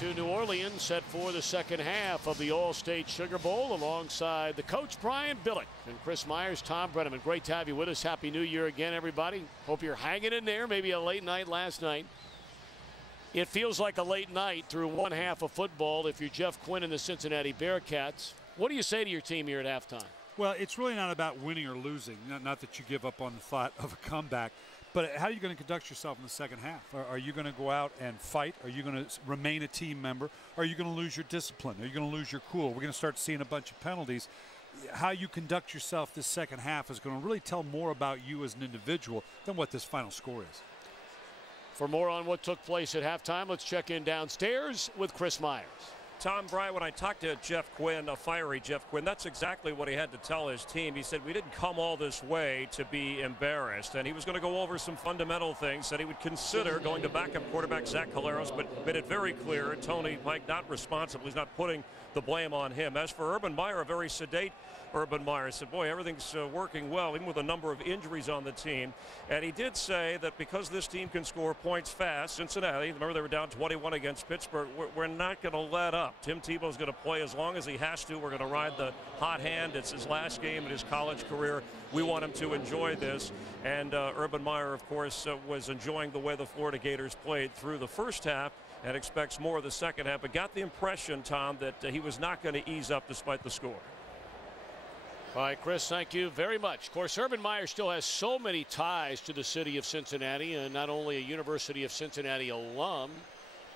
to New Orleans, set for the second half of the All-State Sugar Bowl alongside the coach Brian Billick and Chris Myers, Tom Brenneman. Great to have you with us. Happy New Year again, everybody. Hope you're hanging in there. Maybe a late night last night. It feels like a late night through one half of football if you're Jeff Quinn and the Cincinnati Bearcats. What do you say to your team here at halftime? Well, it's really not about winning or losing. Not that you give up on the thought of a comeback. But how are you going to conduct yourself in the second half? Are you going to go out and fight? Are you going to remain a team member? Are you going to lose your discipline? Are you going to lose your cool? We're going to start seeing a bunch of penalties. How you conduct yourself this second half is going to really tell more about you as an individual than what this final score is. For more on what took place at halftime, let's check in downstairs with Chris Myers. Tom, Bryant, when I talked to Jeff Quinn, a fiery Jeff Quinn, that's exactly what he had to tell his team. He said, we didn't come all this way to be embarrassed. And he was going to go over some fundamental things, said he would consider going to backup quarterback Zach Collaros, but made it very clear Tony Mike not responsible. He's not putting the blame on him. As for Urban Meyer, a very sedate Urban Meyer said, boy, everything's working well, even with a number of injuries on the team. And he did say that because this team can score points fast, Cincinnati, remember they were down 21 against Pittsburgh, we're not going to let up. Tim Tebow's going to play as long as he has to. We're going to ride the hot hand. It's his last game in his college career. We want him to enjoy this. And Urban Meyer, of course, was enjoying the way the Florida Gators played through the first half and expects more of the second half, but got the impression, Tom, that he was not going to ease up despite the score. All right, Chris, thank you very much. Of course, Urban Meyer still has so many ties to the city of Cincinnati, and not only a University of Cincinnati alum,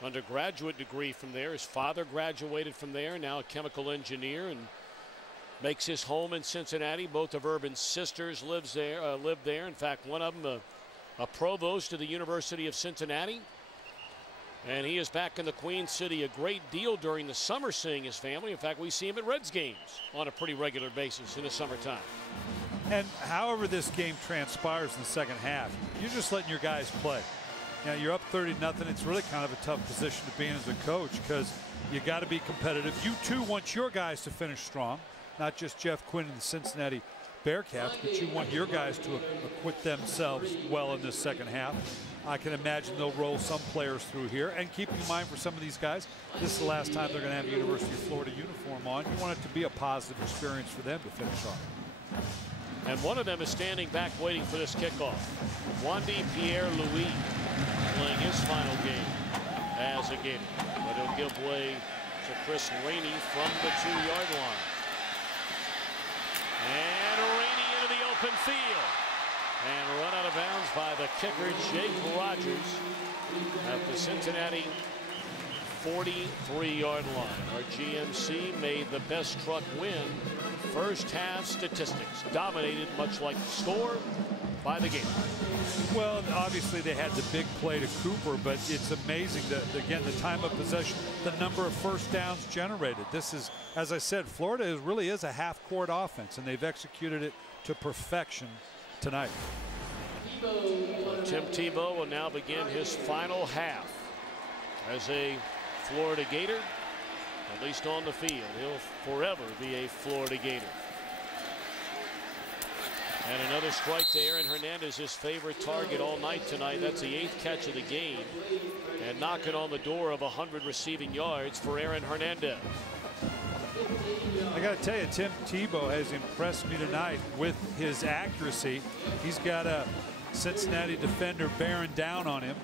undergraduate degree from there. His father graduated from there, now a chemical engineer, and makes his home in Cincinnati. Both of Urban's sisters live there. In fact, one of them a provost of the University of Cincinnati. And he is back in the Queen City a great deal during the summer, seeing his family. In fact, we see him at Reds games on a pretty regular basis in the summertime. And however this game transpires in the second half, you're just letting your guys play. Now, you're up 30-0. It's really kind of a tough position to be in as a coach because you got to be competitive. You, too, want your guys to finish strong, not just Jeff Quinn and the Cincinnati Bearcats, but you want your guys to acquit themselves well in this second half. I can imagine they'll roll some players through here. And keeping in mind for some of these guys, this is the last time they're going to have a University of Florida uniform on. You want it to be a positive experience for them to finish off. And one of them is standing back waiting for this kickoff. Wandy Pierre-Louis playing his final game as a Gator. But he'll give way to Chris Rainey from the 2-yard line. And Rainey into the open field. And run out of bounds by the kicker, Jake Rogers, at the Cincinnati 43-yard line. Our GMC made the best truck win. First half statistics dominated, much like the score, by the Gators. Well, obviously they had the big play to Cooper, but it's amazing that, again, the time of possession, the number of first downs generated. This is, as I said, Florida really is a half-court offense, and they've executed it to perfection tonight. Tim Tebow will now begin his final half as a Florida Gator, at least on the field. He'll forever be a Florida Gator. And another strike to Aaron Hernandez, his favorite target all night tonight. That's the 8th catch of the game, and knocking on the door of 100 receiving yards for Aaron Hernandez. I got to tell you, Tim Tebow has impressed me tonight with his accuracy. He's got a Cincinnati defender bearing down on him,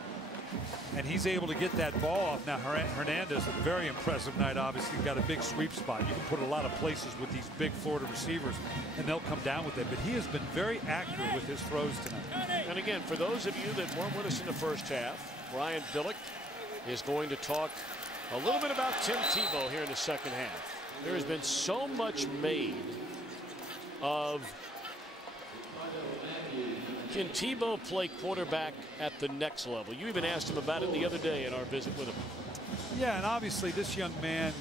and he's able to get that ball off. Now, Hernandez, a very impressive night, obviously. Got a big sweep spot. You can put a lot of places with these big Florida receivers, and they'll come down with it. But he has been very accurate with his throws tonight. And again, for those of you that weren't with us in the first half, Brian Billick is going to talk a little bit about Tim Tebow here in the second half. There has been so much made of, can Tebow play quarterback at the next level? You even asked him about it the other day in our visit with him. Yeah, and obviously this young man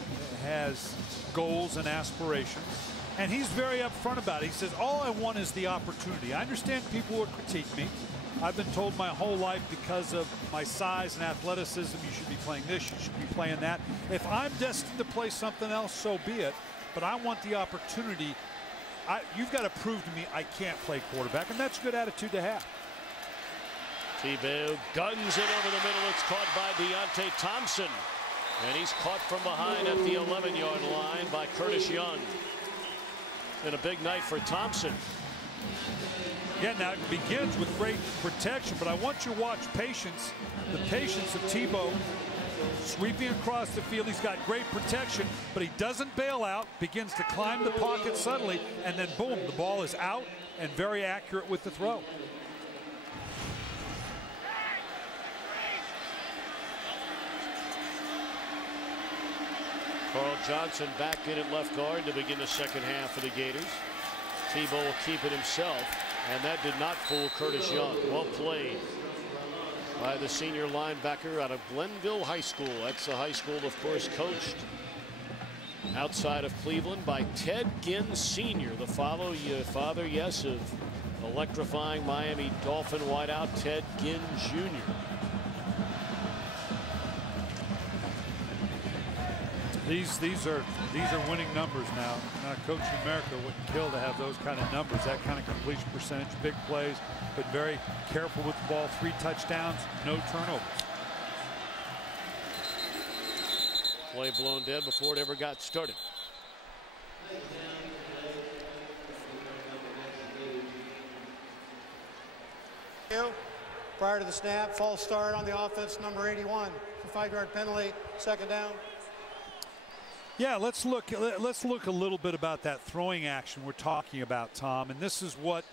has goals and aspirations, and he's very upfront about it. He says, all I want is the opportunity. I understand people would critique me. I've been told my whole life because of my size and athleticism, you should be playing this, you should be playing that. If I'm destined to play something else, so be it. But I want the opportunity. You've got to prove to me I can't play quarterback, and that's a good attitude to have. Tebow guns it over the middle. It's caught by Deontay Thompson. And he's caught from behind at the 11-yard line by Curtis Young. And a big night for Thompson. Yeah, now it begins with great protection, but I want you to watch patience. The patience of Tebow sweeping across the field. He's got great protection, but he doesn't bail out, begins to climb the pocket subtly, and then boom, the ball is out and very accurate with the throw. Carl Johnson back in at left guard to begin the second half for the Gators. Tebow will keep it himself, and that did not fool Curtis Young. Well played by the senior linebacker out of Glenville High School. That's the high school, of course, coached outside of Cleveland by Ted Ginn Sr., the father, yes, of electrifying Miami Dolphin wideout Ted Ginn Jr. These are winning numbers now. Not a coach in America wouldn't kill to have those kind of numbers, that kind of completion percentage, big plays, but very careful with the ball. 3 touchdowns, no turnovers. Play blown dead before it ever got started. Prior to the snap, false start on the offense, number 81. 5-yard penalty, second down. Yeah, let's look a little bit about that throwing action we're talking about, Tom, and this is what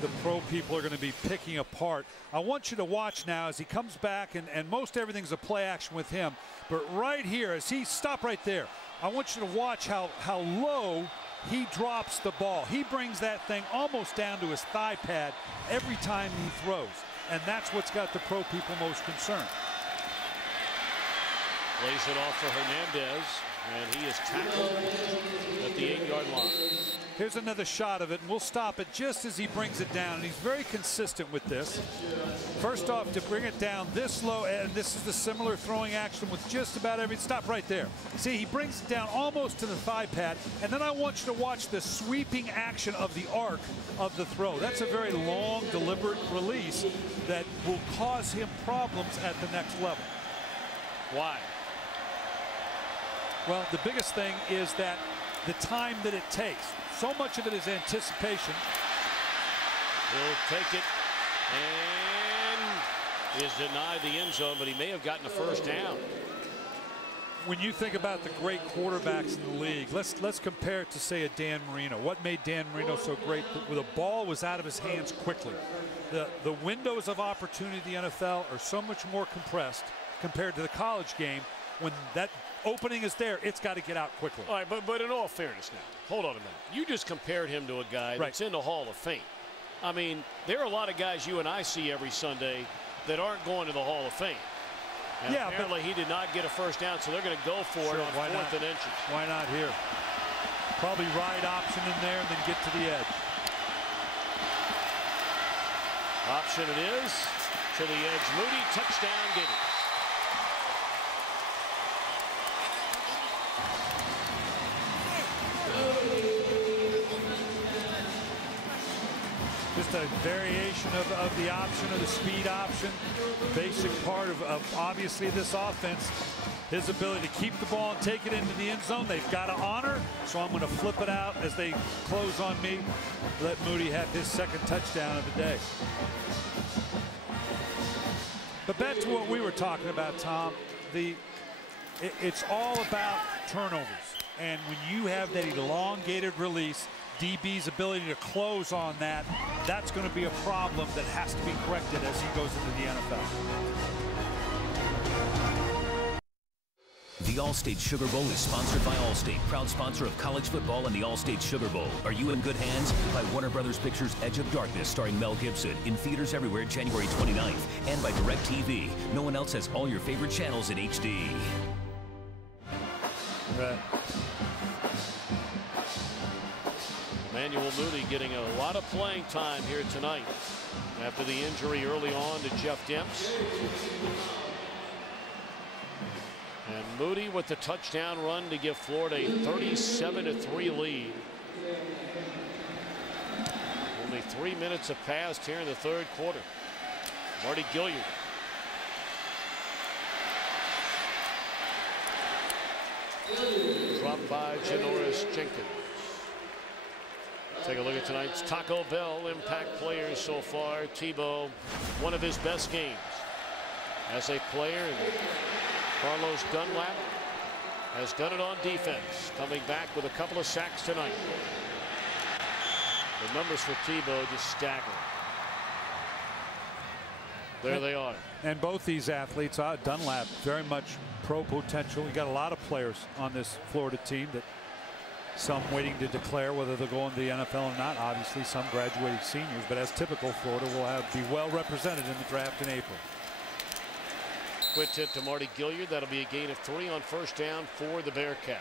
the pro people are going to be picking apart. I want you to watch now as he comes back, and most everything's a play action with him, but right here as he stop right there, I want you to watch how low he drops the ball. He brings that thing almost down to his thigh pad every time he throws, and that's what's got the pro people most concerned. Lays it off for Hernandez, and he is tackled at the 8-yard line. Here's another shot of it, and we'll stop it just as he brings it down, and he's very consistent with this. First off, to bring it down this low, and this is the similar throwing action with just about every stop right there. See, he brings it down almost to the thigh pad, and then I want you to watch the sweeping action of the arc of the throw. That's a very long, deliberate release that will cause him problems at the next level. Why? Well, the biggest thing is that the time that it takes. So much of it is anticipation. He'll take it and is denied the end zone, but he may have gotten a first down. When you think about the great quarterbacks in the league, let's compare it to, say, a Dan Marino. What made Dan Marino so great? The ball was out of his hands quickly. The windows of opportunity in the NFL are so much more compressed compared to the college game. When that opening is there, it's got to get out quickly. All right, but in all fairness now, hold on a minute. You just compared him to a guy that's in the Hall of Fame. I mean, there are a lot of guys you and I see every Sunday that aren't going to the Hall of Fame. And yeah, apparently he did not get a first down, so they're going to go for it on 4th and inches. Why not here? Probably ride option in there and then get to the edge. Option it is. To the edge. Moody, touchdown, Gators. Just a variation of the option, of the speed option. Basic part of obviously this offense. His ability to keep the ball and take it into the end zone, they've got to honor. So I'm going to flip it out as they close on me. Let Moody have his second touchdown of the day. But back to what we were talking about, Tom. It's all about turnovers. And when you have that elongated release, DB's ability to close on that, that's going to be a problem that has to be corrected as he goes into the NFL. The Allstate Sugar Bowl is sponsored by Allstate, proud sponsor of college football and the Allstate Sugar Bowl. Are you in good hands? By Warner Brothers Pictures' Edge of Darkness, starring Mel Gibson, in theaters everywhere January 29th, and by DirecTV. No one else has all your favorite channels in HD. Right. Emmanuel Moody getting a lot of playing time here tonight after the injury early on to Jeff Demps. And Moody with the touchdown run to give Florida a 37-3 lead. Only 3 minutes have passed here in the third quarter. Marty Gilliard. Dropped by Janoris Jenkins. Take a look at tonight's Taco Bell impact players so far. Tebow, one of his best games as a player. And Carlos Dunlap has done it on defense, coming back with a couple of sacks tonight. The numbers for Tebow just staggering. There they are. And both these athletes, Dunlap, very much pro potential. You got a lot of players on this Florida team that some waiting to declare whether they'll go into the NFL or not. Obviously, some graduating seniors, but as typical, Florida will be well represented in the draft in April. Quick tip to Mardy Gilyard. That'll be a gain of 3 on first down for the Bearcats.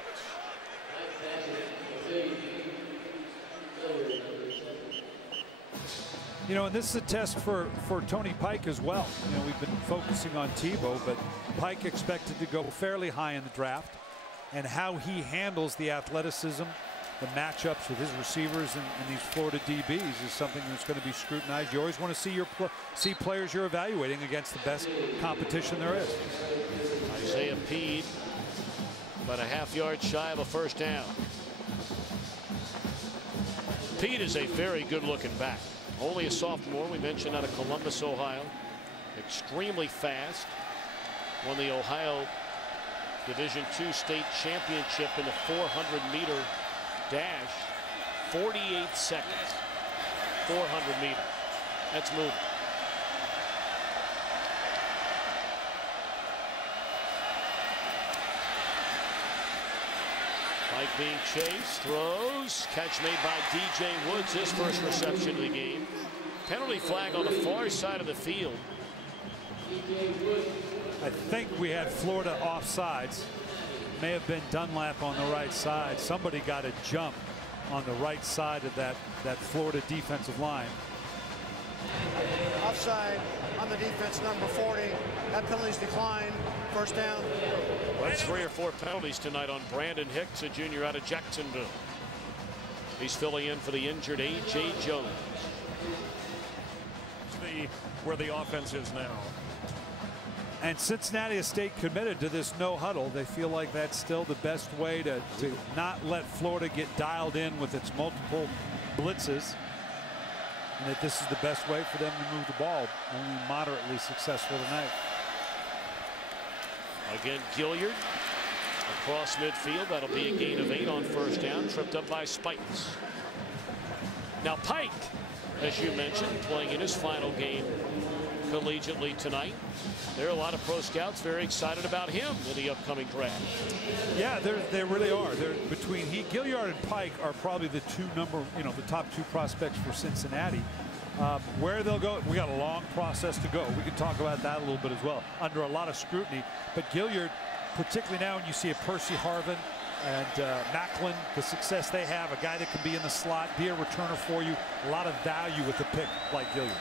You know, and this is a test for Tony Pike as well. You know, we've been focusing on Tebow, but Pike expected to go fairly high in the draft. And how he handles the athleticism, the matchups with his receivers and these Florida DBs is something that's going to be scrutinized. You always want to see players you're evaluating against the best competition there is. Isaiah Peed, about a half-yard shy of a first down. Peed is a very good-looking back. Only a sophomore. We mentioned out of Columbus, Ohio. Extremely fast. Won the Ohio Division II state championship in the 400-meter dash. 48 seconds. 400 meters. That's moving. Mike being chased, throws, catch made by DJ Woods, his first reception of the game. Penalty flag on the far side of the field. I think we had Florida offsides. May have been Dunlap on the right side. Somebody got a jump on the right side of that Florida defensive line. Offside on the defense, number 40. That penalty's declined. First down. That's 3 or 4 penalties tonight on Brandon Hicks, a junior out of Jacksonville. He's filling in for the injured A.J. Jones. Where the offense is now. And Cincinnati has stayed committed to this no huddle. They feel like that's still the best way to not let Florida get dialed in with its multiple blitzes. And that this is the best way for them to move the ball. Only moderately successful tonight. Again, Gilyard across midfield. That'll be a gain of 8 on first down. Tripped up by Spikes. Now Pike, as you mentioned, playing in his final game collegiately tonight. There are a lot of pro scouts very excited about him in the upcoming draft. Yeah, they really are. They're between Gilyard and Pike are probably the the top 2 prospects for Cincinnati. Where they'll go, we got a long process to go. We can talk about that a little bit as well. Under a lot of scrutiny, but Gilyard, particularly now when you see a Percy Harvin and Macklin, the success they have, a guy that can be in the slot, be a returner for you, a lot of value with a pick like Gilyard.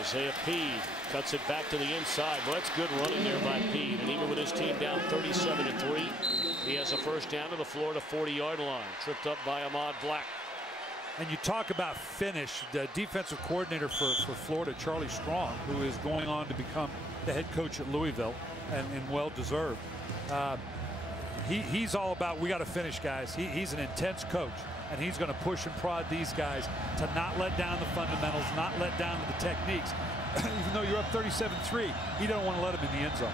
Isaiah Peed cuts it back to the inside. Well, that's good running there by Peed. And even with his team down 37-3, he has a first down to the Florida 40-yard line. Tripped up by Ahmad Black. And you talk about finish. The defensive coordinator for Florida, Charlie Strong, who is going on to become the head coach at Louisville, and well-deserved. He's all about, we got to finish, guys. He's an intense coach. And he's going to push and prod these guys to not let down the fundamentals, not let down the techniques. Even though you're up 37-3, he don't want to let them in the end zone.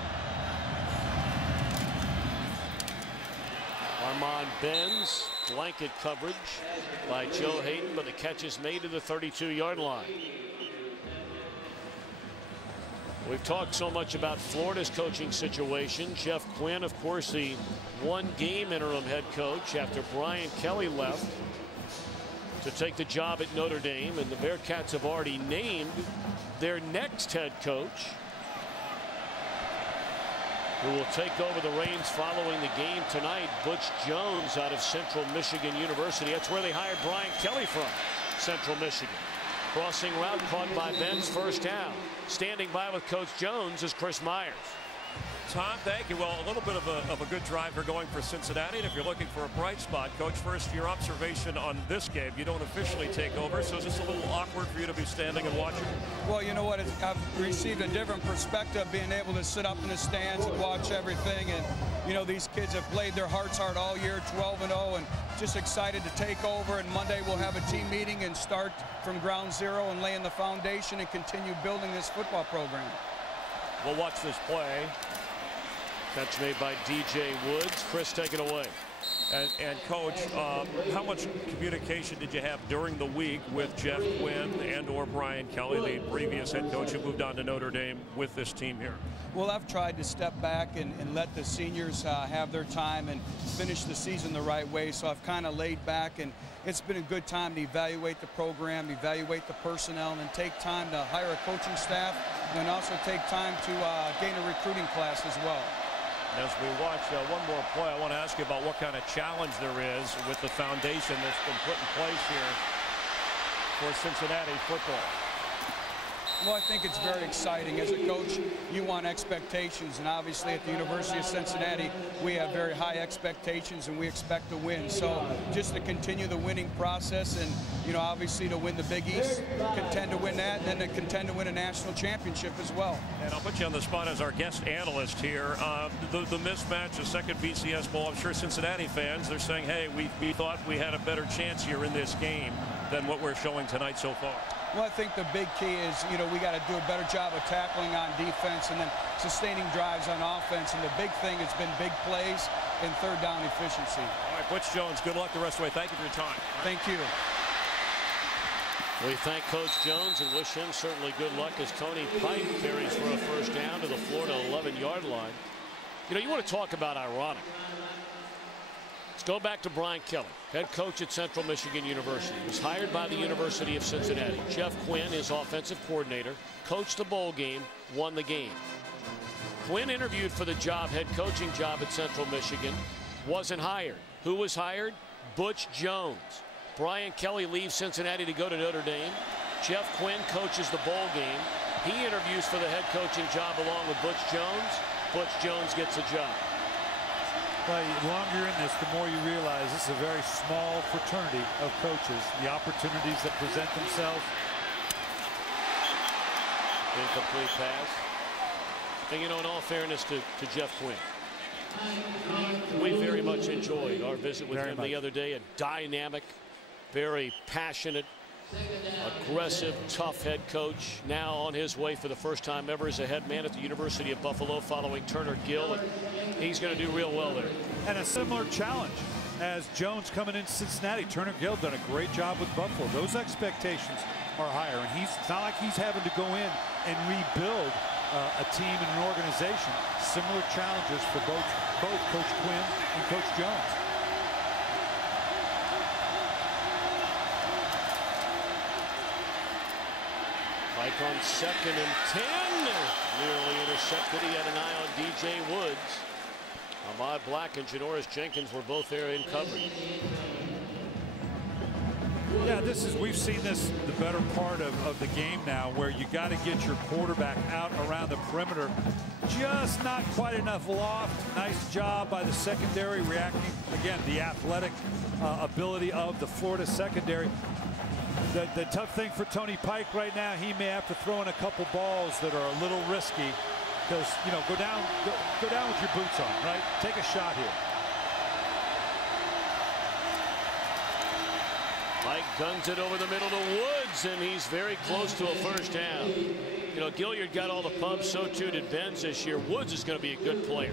Armand bends, blanket coverage by Joe Hayden, but the catch is made to the 32-yard line. We've talked so much about Florida's coaching situation. Jeff Quinn, of course, the one-game interim head coach after Brian Kelly left to take the job at Notre Dame, and the Bearcats have already named their next head coach, who will take over the reins following the game tonight. Butch Jones out of Central Michigan University. That's where they hired Brian Kelly from, Central Michigan. Crossing route caught by Benz, first down. Standing by with Coach Jones is Chris Myers. Tom, thank you. Well, a little bit of a good drive here going for Cincinnati. And if you're looking for a bright spot, Coach, first, your observation on this game. You don't officially take over, so is this a little awkward for you to be standing and watching? Well, you know what? I've received a different perspective, being able to sit up in the stands and watch everything. And, you know, these kids have played their hearts out all year, 12-0, and just excited to take over. And Monday we'll have a team meeting and start from ground zero and laying the foundation and continue building this football program. We'll watch this play. Catch made by DJ Woods. Chris, take it away. And Coach, how much communication did you have during the week with Jeff Quinn and or Brian Kelly, the previous head coach who moved on to Notre Dame, with this team here? Well, I've tried to step back and let the seniors have their time and finish the season the right way. So I've kind of laid back, and it's been a good time to evaluate the program, evaluate the personnel, and then take time to hire a coaching staff, and also take time to gain a recruiting class as well. As we watch one more play, I want to ask you about what kind of challenge there is with the foundation that's been put in place here for Cincinnati football. Well, I think it's very exciting. As a coach, you want expectations, and obviously at the University of Cincinnati, we have very high expectations, and we expect to win. So just to continue the winning process, and, you know, obviously to win the Big East, contend to win that, and then to contend to win a national championship as well. And I'll put you on the spot as our guest analyst here. The mismatch, the second BCS Bowl, I'm sure Cincinnati fans, they're saying, hey, we thought we had a better chance here in this game than what we're showing tonight so far. Well, I think the big key is, you know, we got to do a better job of tackling on defense and then sustaining drives on offense. And the big thing has been big plays and third down efficiency. All right, Butch Jones, good luck the rest of the way. Thank you for your time. Thank you. We thank Coach Jones and wish him certainly good luck as Tony Pike carries for a first down to the Florida 11-yard line. You know, you want to talk about ironic. Let's go back to Brian Kelly, head coach at Central Michigan University. He was hired by the University of Cincinnati. Jeff Quinn, his offensive coordinator, coached the bowl game, won the game. Quinn interviewed for the head coaching job at Central Michigan, wasn't hired. Who was hired? Butch Jones. Brian Kelly leaves Cincinnati to go to Notre Dame. Jeff Quinn coaches the bowl game. He interviews for the head coaching job along with Butch Jones. Butch Jones gets a job. Well, the longer you're in this, the more you realize this is a very small fraternity of coaches. The opportunities that present themselves. Incomplete pass. And, you know, in all fairness to Jeff Quinn, we very much enjoyed our visit with him the other day. A dynamic, very passionate, aggressive, tough head coach, now on his way for the first time ever as a head man at the University of Buffalo following Turner Gill, and he's going to do real well there. And a similar challenge as Jones coming in Cincinnati. Turner Gill done a great job with Buffalo. Those expectations are higher, and it's not like he's having to go in and rebuild a team and an organization. Similar challenges for both Coach Quinn and Coach Jones. Mike on 2nd and 10. Nearly intercepted. He had an eye on DJ Woods. Ahmad Black and Janoris Jenkins were both there in coverage. Yeah, we've seen this the better part of the game now, where you got to get your quarterback out around the perimeter. Just not quite enough loft. Nice job by the secondary reacting. Again, the athletic ability of the Florida secondary. The tough thing for Tony Pike right now, he may have to throw in a couple balls that are a little risky, because, you know, go down with your boots on, right? Take a shot here. Mike guns it over the middle to Woods, and he's very close to a first down. You know, Gilliard got all the pubs, so too did Benz this year. Woods is going to be a good player.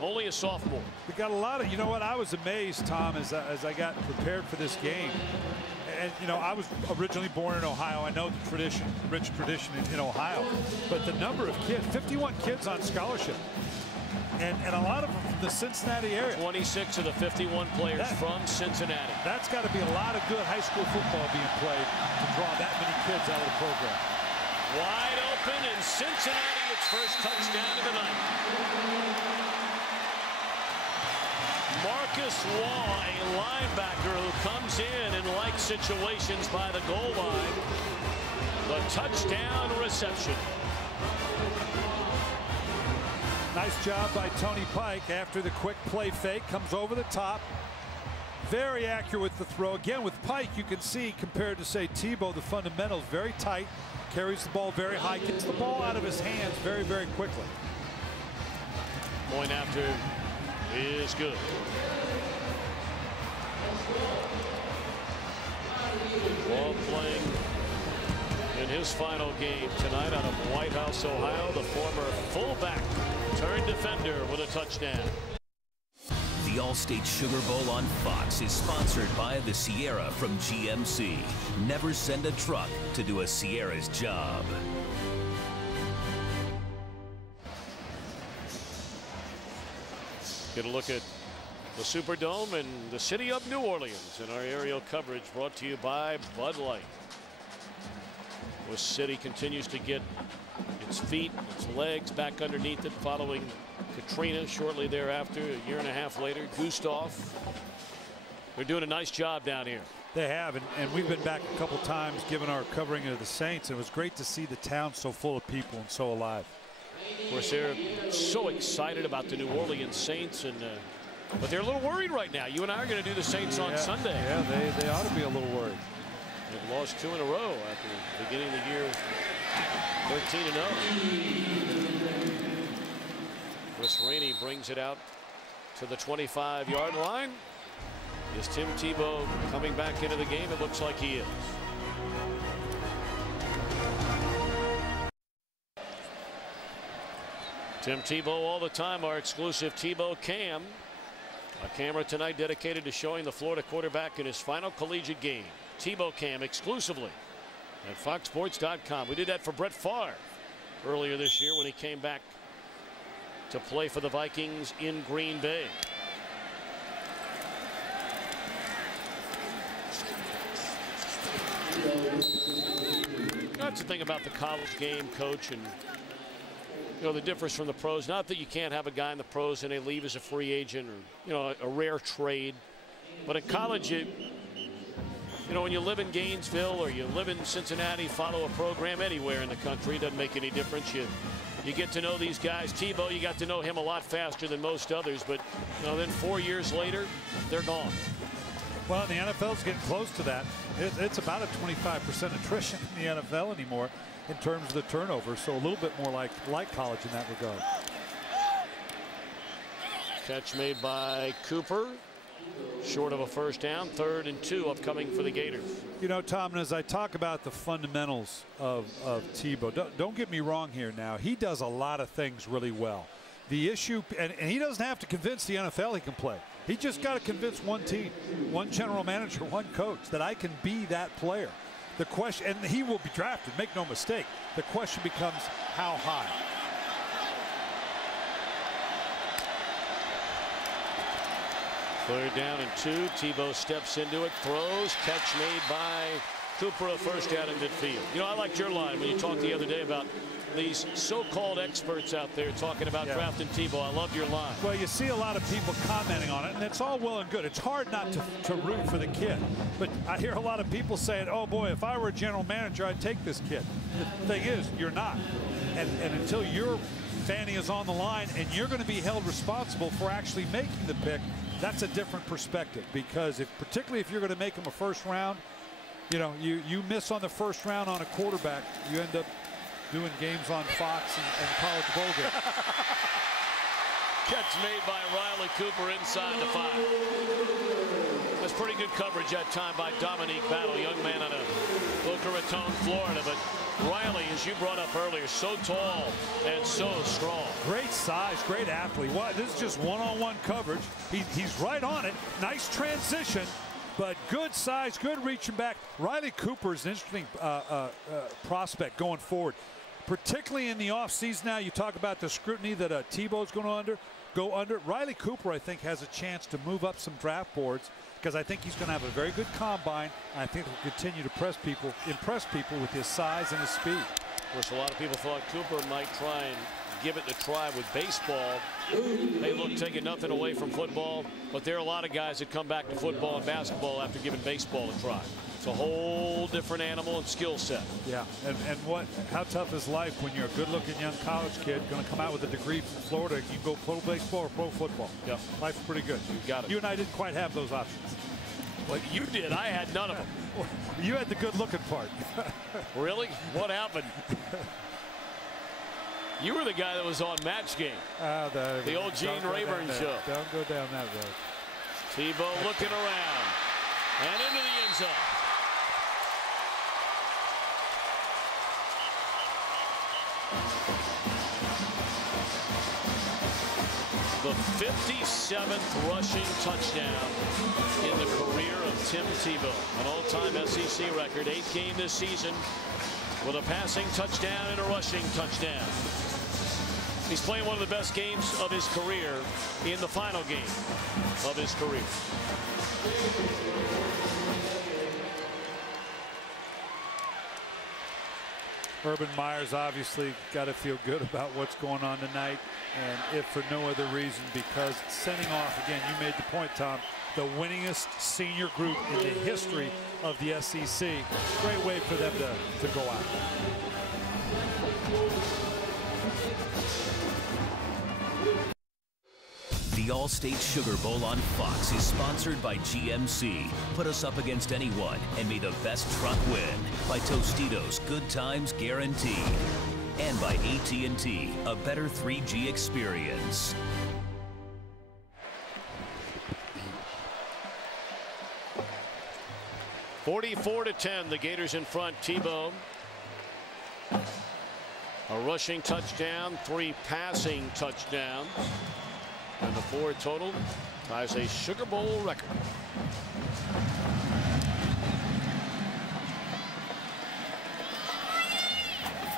Only a sophomore. We got a lot of, you know what, I was amazed, Tom, as I got prepared for this game. And, you know, I was originally born in Ohio. I know the tradition, rich tradition in Ohio. But the number of kids, 51 kids on scholarship. And a lot of them from the Cincinnati area. 26 of the 51 players from Cincinnati. That's got to be a lot of good high school football being played to draw that many kids out of the program. Wide open, and Cincinnati, its first touchdown of the night. Marcus Waugh, a linebacker who comes in like situations by the goal line. The touchdown reception. Nice job by Tony Pike after the quick play fake. Comes over the top. Very accurate with the throw. Again, with Pike, you can see, compared to, say, Tebow, the fundamentals very tight. Carries the ball very high. Gets the ball out of his hands very, very quickly. Point after is good. Ball playing in his final game tonight out of White House, Ohio. The former fullback turned defender with a touchdown. The Allstate Sugar Bowl on Fox is sponsored by the Sierra from GMC. Never send a truck to do a Sierra's job. Get a look at the Superdome and the city of New Orleans in our aerial coverage brought to you by Bud Light. The city continues to get its feet, its legs back underneath it following Katrina shortly thereafter. A year and a half later, Gustav. They're doing a nice job down here. They have, and we've been back a couple times given our covering of the Saints. It was great to see the town so full of people and so alive. Of course, they're so excited about the New Orleans Saints, and but they're a little worried right now. You and I are going to do the Saints on Sunday. Yeah, they ought to be a little worried. They've lost 2 in a row after the beginning of the year, 13-0. Chris Rainey brings it out to the 25-yard line. Is Tim Tebow coming back into the game? It looks like he is. Tim Tebow all the time, our exclusive Tebow Cam. A camera tonight dedicated to showing the Florida quarterback in his final collegiate game. Tebow Cam exclusively at foxsports.com. We did that for Brett Favre earlier this year when he came back to play for the Vikings in Green Bay. That's the thing about the college game, Coach, and you know the difference from the pros. Not that you can't have a guy in the pros and they leave as a free agent, or you know, a rare trade, but in college, you know, when you live in Gainesville or you live in Cincinnati, follow a program anywhere in the country, doesn't make any difference. You get to know these guys. Tebow, you got to know him a lot faster than most others, but you know, then 4 years later, they're gone. Well, the NFL's getting close to that. It's about a 25% attrition in the NFL anymore in terms of the turnover, so a little bit more like college in that regard. Catch made by Cooper. Short of a first down. 3rd and 2 upcoming for the Gators. You know, Tom, and as I talk about the fundamentals of Tebow, don't get me wrong here now. He does a lot of things really well. The issue, and he doesn't have to convince the NFL he can play. He just got to convince one team, one general manager, one coach that I can be that player. The question, and he will be drafted, make no mistake. The question becomes how high. Third down and 2. Tebow steps into it, throws, catch made by Cooper, a first down in midfield. You know, I liked your line when you talked the other day about these so-called experts out there talking about drafting Tebow. I love your line. Well, you see a lot of people commenting on it, and it's all well and good. It's hard not to root for the kid. But I hear a lot of people saying, oh, boy, if I were a general manager, I'd take this kid. The thing is, you're not. And until your fanny is on the line and you're going to be held responsible for actually making the pick, that's a different perspective. Because particularly if you're going to make him a first round, you know, you miss on the first round on a quarterback, you end up doing games on Fox and college bowl games. Catch made by Riley Cooper inside the 5. That's pretty good coverage that time by Dominique Battle, young man out of Boca Raton, Florida. But Riley, as you brought up earlier, so tall and so strong. Great size, great athlete. This is just one-on-one coverage. He's right on it. Nice transition. But good size, good reaching back. Riley Cooper is an interesting prospect going forward, particularly in the offseason. Now you talk about the scrutiny that Tebow's going to go under. Riley Cooper, I think, has a chance to move up some draft boards because I think he's going to have a very good combine. And I think he'll continue to impress people with his size and his speed. Of course, a lot of people thought Cooper might try and give it the try with baseball. Hey, look, taking nothing away from football, but there are a lot of guys that come back to football and basketball after giving baseball a try. It's a whole different animal and skill set. Yeah, and how tough is life when you're a good-looking young college kid going to come out with a degree from Florida? You go pro baseball or pro football. Yeah, life's pretty good. You got it. You and I didn't quite have those options. Well, you did. I had none of them. You had the good-looking part. Really? What happened? You were the guy that was on Match Game. The old Gene Rayburn show. Don't go down that road. Tebow looking around and into the end zone. The 57th rushing touchdown in the career of Tim Tebow. An all-time SEC record, 8th game this season with a passing touchdown and a rushing touchdown. He's playing one of the best games of his career in the final game of his career. Urban Meyer's obviously got to feel good about what's going on tonight, and if for no other reason because sending off, again, you made the point, Tom, the winningest senior group in the history of the SEC. Great way for them to go out. The Allstate Sugar Bowl on Fox is sponsored by GMC. Put us up against anyone and may the best truck win. By Tostitos, good times guaranteed. And by AT&T, a better 3G experience. (44-10), the Gators in front. Tebow, a rushing touchdown, 3 passing touchdowns. And the 4 total ties a Sugar Bowl record.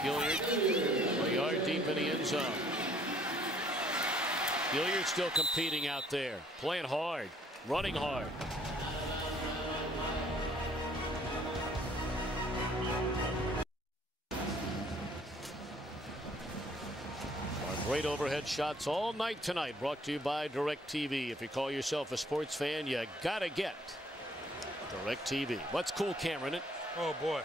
Gilliard, a yard deep in the end zone. Gilliard still competing out there, playing hard, running hard. Great overhead shots all night tonight, brought to you by DirecTV. If you call yourself a sports fan, you gotta get DirecTV. What's cool, Cameron? Oh boy,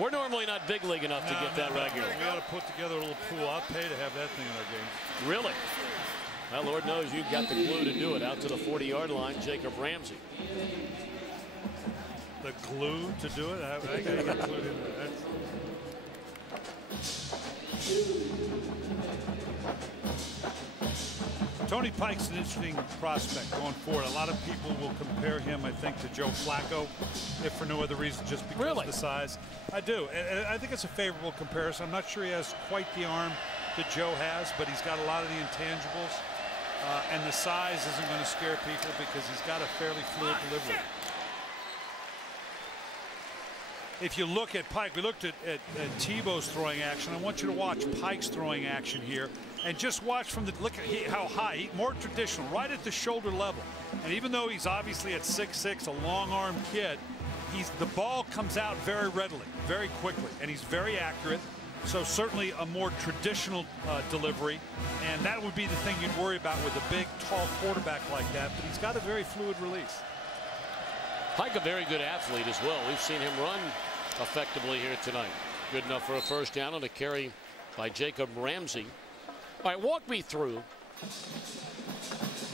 we're normally not big league enough to get that regular. We got to put together a little pool. I'll pay to have that thing in our games. Really? Well, Lord knows you've got the glue to do it. Out to the 40-yard line, Jacob Ramsey. The glue to do it? I got to get glued into that. Tony Pike's an interesting prospect going forward. A lot of people will compare him, I think, to Joe Flacco, if for no other reason, just because of the size. I do. And I think it's a favorable comparison. I'm not sure he has quite the arm that Joe has, but he's got a lot of the intangibles. And the size isn't going to scare people because he's got a fairly fluid delivery. If you look at Pike, we looked at Tebow's throwing action. I want you to watch Pike's throwing action here. And just watch from the look at how high, more traditional, right at the shoulder level. And even though he's obviously at 6'6", a long-armed kid, the ball comes out very readily, very quickly, and he's very accurate. So certainly a more traditional delivery, and that would be the thing you'd worry about with a big, tall quarterback like that. But he's got a very fluid release. Pike, a very good athlete as well. We've seen him run effectively here tonight. Good enough for a first down and a carry by Jacob Ramsey. All right, walk me through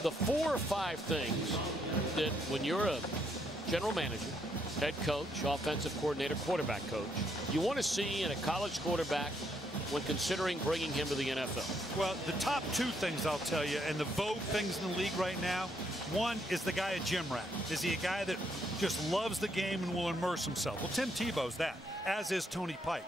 the 4 or 5 things that when you're a general manager, head coach, offensive coordinator, quarterback coach, you want to see in a college quarterback when considering bringing him to the NFL. Well, the top 2 things I'll tell you, and the vogue things in the league right now, one is the guy a gym rat. Is he a guy that just loves the game and will immerse himself? Well, Tim Tebow's that, as is Tony Pike.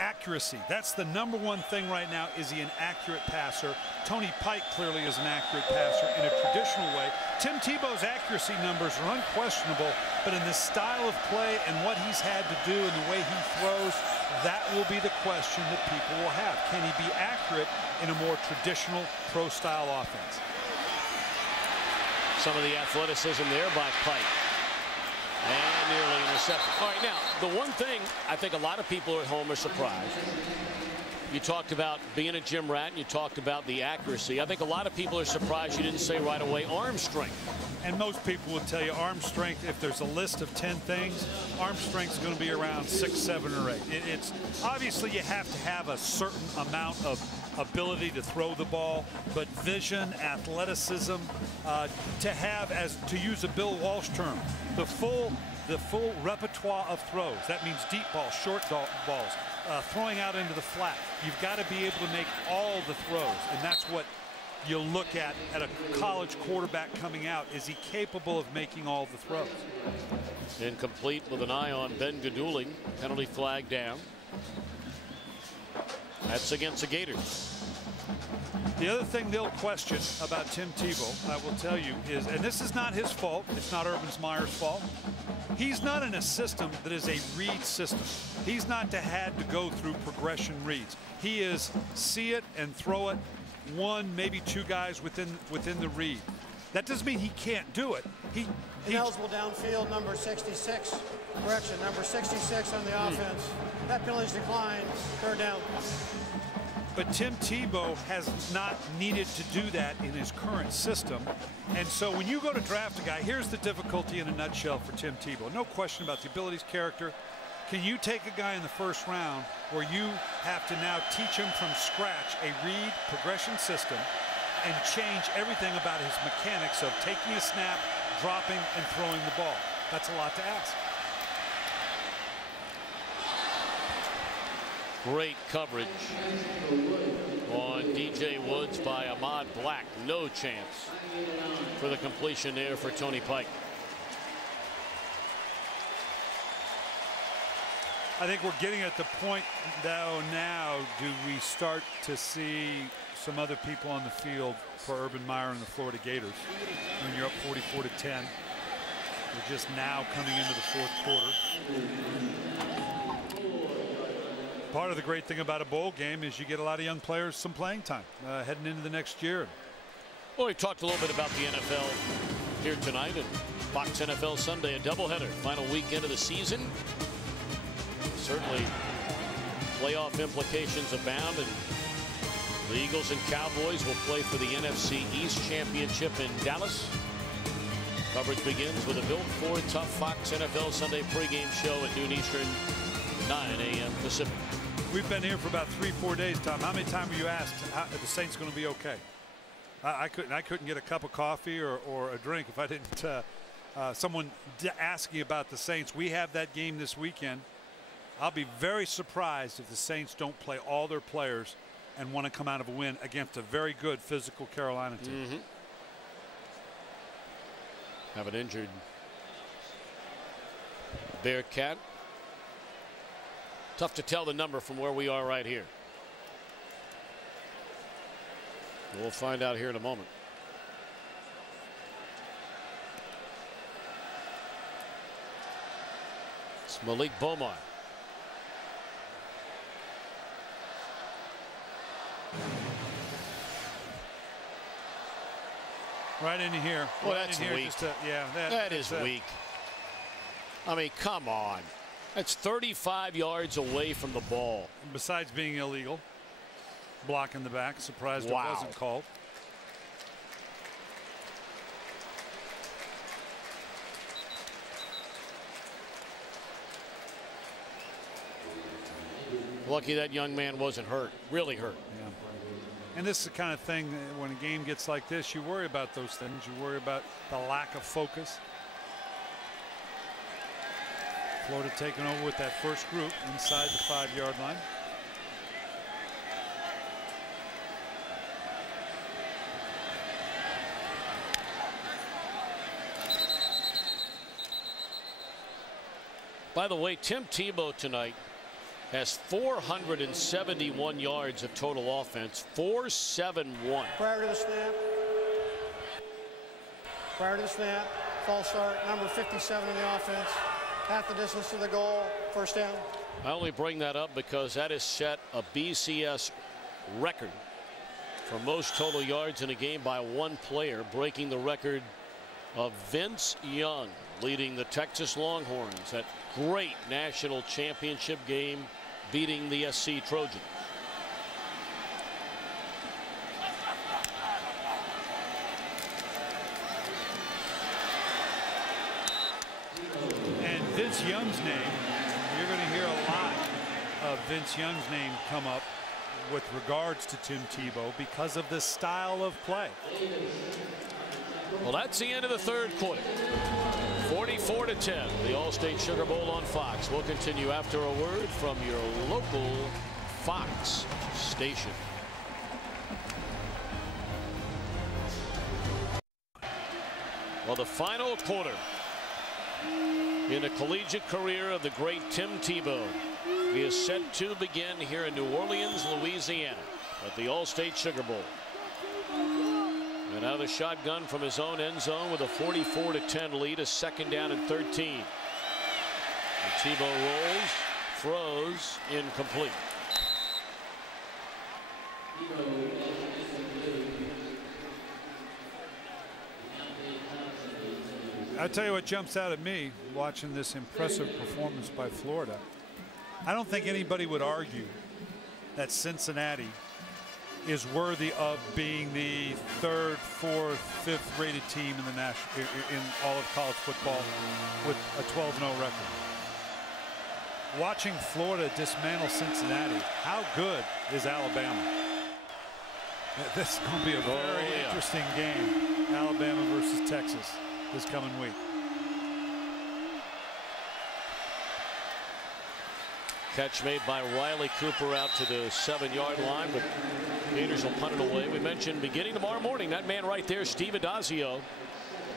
Accuracy, that's the #1 thing right now. Is he an accurate passer? Tony Pike clearly is an accurate passer in a traditional way. Tim Tebow's accuracy numbers are unquestionable, but in the style of play and what he's had to do and the way he throws, that will be the question that people will have. Can he be accurate in a more traditional pro-style offense? Some of the athleticism there by Pike. And nearly intercepted. All right, now, the one thing I think a lot of people at home are surprised. You talked about being a gym rat, and you talked about the accuracy. I think a lot of people are surprised you didn't say right away arm strength. And most people will tell you arm strength, if there's a list of 10 things, arm strength is going to be around 6, 7, or 8. It's obviously you have to have a certain amount of ability to throw the ball, but vision, athleticism, to have, as to use a Bill Walsh term, the full repertoire of throws. That means deep balls, short balls, throwing out into the flat. You've got to be able to make all the throws, and that's what you'll look at a college quarterback coming out. Is he capable of making all the throws? Incomplete with an eye on Ben Gdooling. Penalty flag down. That's against the Gators. The other thing they'll question about Tim Tebow, I will tell you, is, and this is not his fault, it's not Urban Meyer's fault, he's not in a system that is a read system. He's not had to go through progression reads. He is see it and throw it, one, maybe two guys within the read. That doesn't mean he can't do it. He's eligible downfield, number 66. Correction, number 66 on the offense. That penalty's declined. Third down. But Tim Tebow has not needed to do that in his current system. And so when you go to draft a guy, here's the difficulty in a nutshell for Tim Tebow. No question about the abilities, character. Can you take a guy in the first round where you have to now teach him from scratch a read progression system and change everything about his mechanics of taking a snap, dropping, and throwing the ball? That's a lot to ask. Great coverage on DJ Woods by Ahmad Black. No chance for the completion there for Tony Pike. I think we're getting at the point, though, now do we start to see some other people on the field for Urban Meyer and the Florida Gators when you're up 44-10. We're just now coming into the fourth quarter. Part of the great thing about a bowl game is you get a lot of young players some playing time heading into the next year. Well, we talked a little bit about the NFL here tonight, and Fox NFL Sunday, a doubleheader, final weekend of the season. Certainly playoff implications abound, and the Eagles and Cowboys will play for the NFC East Championship in Dallas. Coverage begins with a Built Ford Tough Fox NFL Sunday pregame show at noon Eastern, 9 a.m. Pacific. We've been here for about 3-4 days, Tom. How many times were you asked if the Saints going to be okay? I couldn't get a cup of coffee or a drink if I didn't. Someone asking about the Saints. We have that game this weekend. I'll be very surprised if the Saints don't play all their players and want to come out of a win against a very good physical Carolina team. Have an injured Bearcat. Tough to tell the number from where we are right here. We'll find out here in a moment. It's Malik Bomar. Right in here. Well, right that's in here weak. Yeah, that is weak. I mean, come on. That's 35 yards away from the ball. Besides being illegal, block in the back. Surprised it wasn't called. Lucky that young man wasn't hurt. Really hurt. Yeah. And this is the kind of thing that when a game gets like this, you worry about those things. You worry about the lack of focus. Florida taking over with that first group inside the 5-yard line. By the way, Tim Tebow tonight has 471 yards of total offense. 471. Prior to the snap. Prior to the snap. False start. Number 57 in the offense. Half the distance to the goal. First down. I only bring that up because that has set a BCS record for most total yards in a game by one player, breaking the record of Vince Young, leading the Texas Longhorns. That great national championship game, beating the SC Trojans. Vince Young's name, you're going to hear a lot of Vince Young's name come up with regards to Tim Tebow because of the style of play. Well, that's the end of the third quarter. 44-10, the Allstate Sugar Bowl on Fox. We'll continue after a word from your local Fox station. Well, the final quarter in the collegiate career of the great Tim Tebow is set to begin here in New Orleans, Louisiana at the Allstate Sugar Bowl. And out of the shotgun from his own end zone with a 44-10 lead, a second down and 13. And Tebow rolls, throws, incomplete. I'll tell you what jumps out at me watching this impressive performance by Florida. I don't think anybody would argue that Cincinnati is worthy of being the third, fourth, fifth rated team in the in all of college football with a 12-0 record. Watching Florida dismantle Cincinnati, how good is Alabama? This is going to be a very interesting game. Alabama versus Texas this coming week. Catch made by Riley Cooper out to the 7-yard line, but Gators will punt it away. We mentioned beginning tomorrow morning, that man right there, Steve Addazio,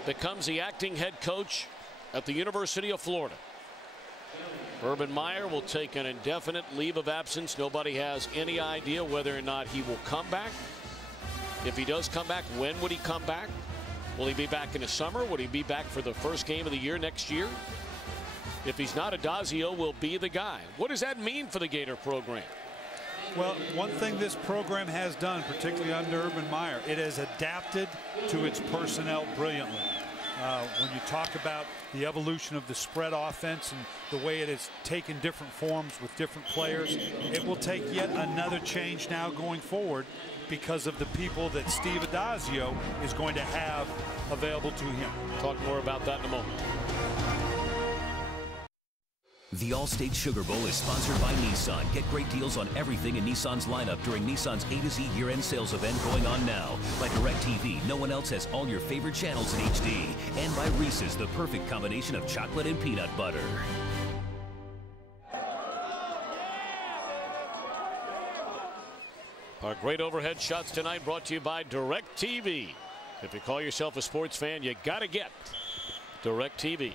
becomes the acting head coach at the University of Florida. Urban Meyer will take an indefinite leave of absence. Nobody has any idea whether or not he will come back. If he does come back, when would he come back? Will he be back in the summer? Would he be back for the first game of the year next year? If he's not, Addazio will be the guy. What does that mean for the Gator program? Well, one thing this program has done, particularly under Urban Meyer, it has adapted to its personnel brilliantly. When you talk about the evolution of the spread offense and the way it has taken different forms with different players, it will take yet another change now going forward because of the people that Steve Addazio is going to have available to him. Talk more about that in a moment. The Allstate Sugar Bowl is sponsored by Nissan. Get great deals on everything in Nissan's lineup during Nissan's A to Z year-end sales event going on now. By DirecTV, no one else has all your favorite channels in HD. And by Reese's, the perfect combination of chocolate and peanut butter. Our great overhead shots tonight brought to you by DirecTV. If you call yourself a sports fan, you got to get DirecTV.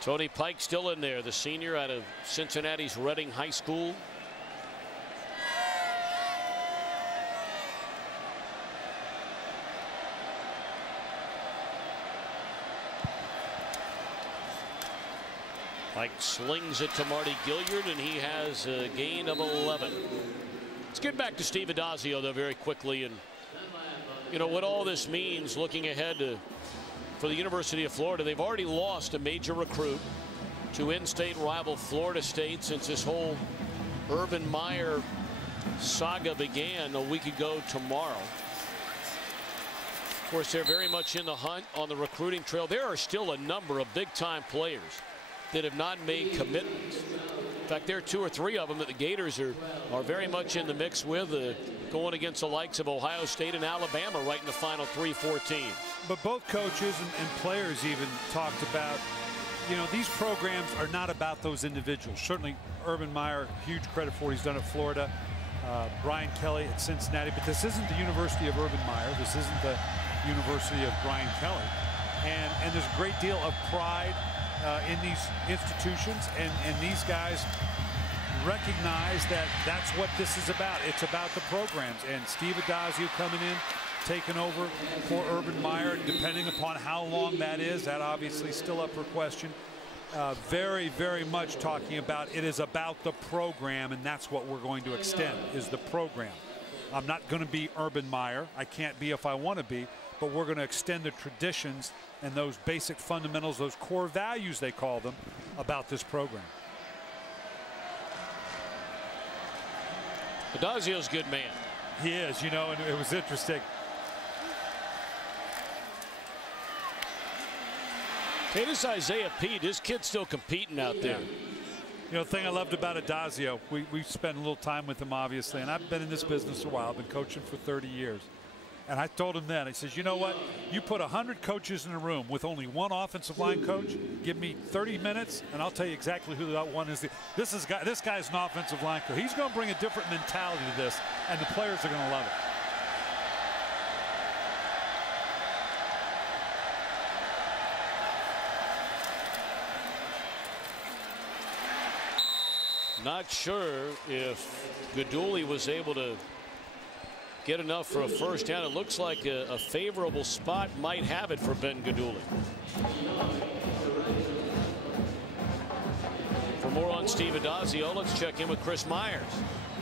Tony Pike still in there, the senior out of Cincinnati's Reading High School. Pike slings it to Marty Gilliard, and he has a gain of 11. Let's get back to Steve Addazio, though, very quickly. And, you know, what all this means looking ahead to for the University of Florida. They've already lost a major recruit to in-state rival Florida State since this whole Urban Meyer saga began a week ago tomorrow. Of course, they're very much in the hunt on the recruiting trail. There are still a number of big-time players that have not made commitments. In fact, there are 2 or 3 of them that the Gators are very much in the mix with, going against the likes of Ohio State and Alabama right in the final 3-4 teams. But both coaches and players even talked about, you know, these programs are not about those individuals. Certainly Urban Meyer, huge credit for what he's done at Florida. Brian Kelly at Cincinnati. But this isn't the University of Urban Meyer. This isn't the University of Brian Kelly. And there's a great deal of pride in these institutions. And these guys recognize that that's what this is about. It's about the programs. And Steve Addazio coming in, taken over for Urban Meyer, depending upon how long that is. That obviously still up for question. Very, very much talking about it is about the program, and that's what we're going to extend, is the program. I'm not going to be Urban Meyer. I can't be if I want to be, but we're going to extend the traditions and those basic fundamentals, those core values they call them, about this program. Addazio's a good man. He is, you know, and it was interesting. Hey, this Isaiah Pete, this kid's still competing out there. You know, the thing I loved about Adazio, we spent a little time with him, obviously, and I've been in this business a while. I've been coaching for 30 years. And I told him then, I says, you know what? You put 100 coaches in a room with only one offensive line coach, give me 30 minutes, and I'll tell you exactly who that one is. This guy's an offensive line coach. He's going to bring a different mentality to this, and the players are going to love it. Not sure if Guidugli was able to get enough for a first down. It looks like a favorable spot might have it for Ben Guidugli. For more on Steve Adazio, let's check in with Chris Myers.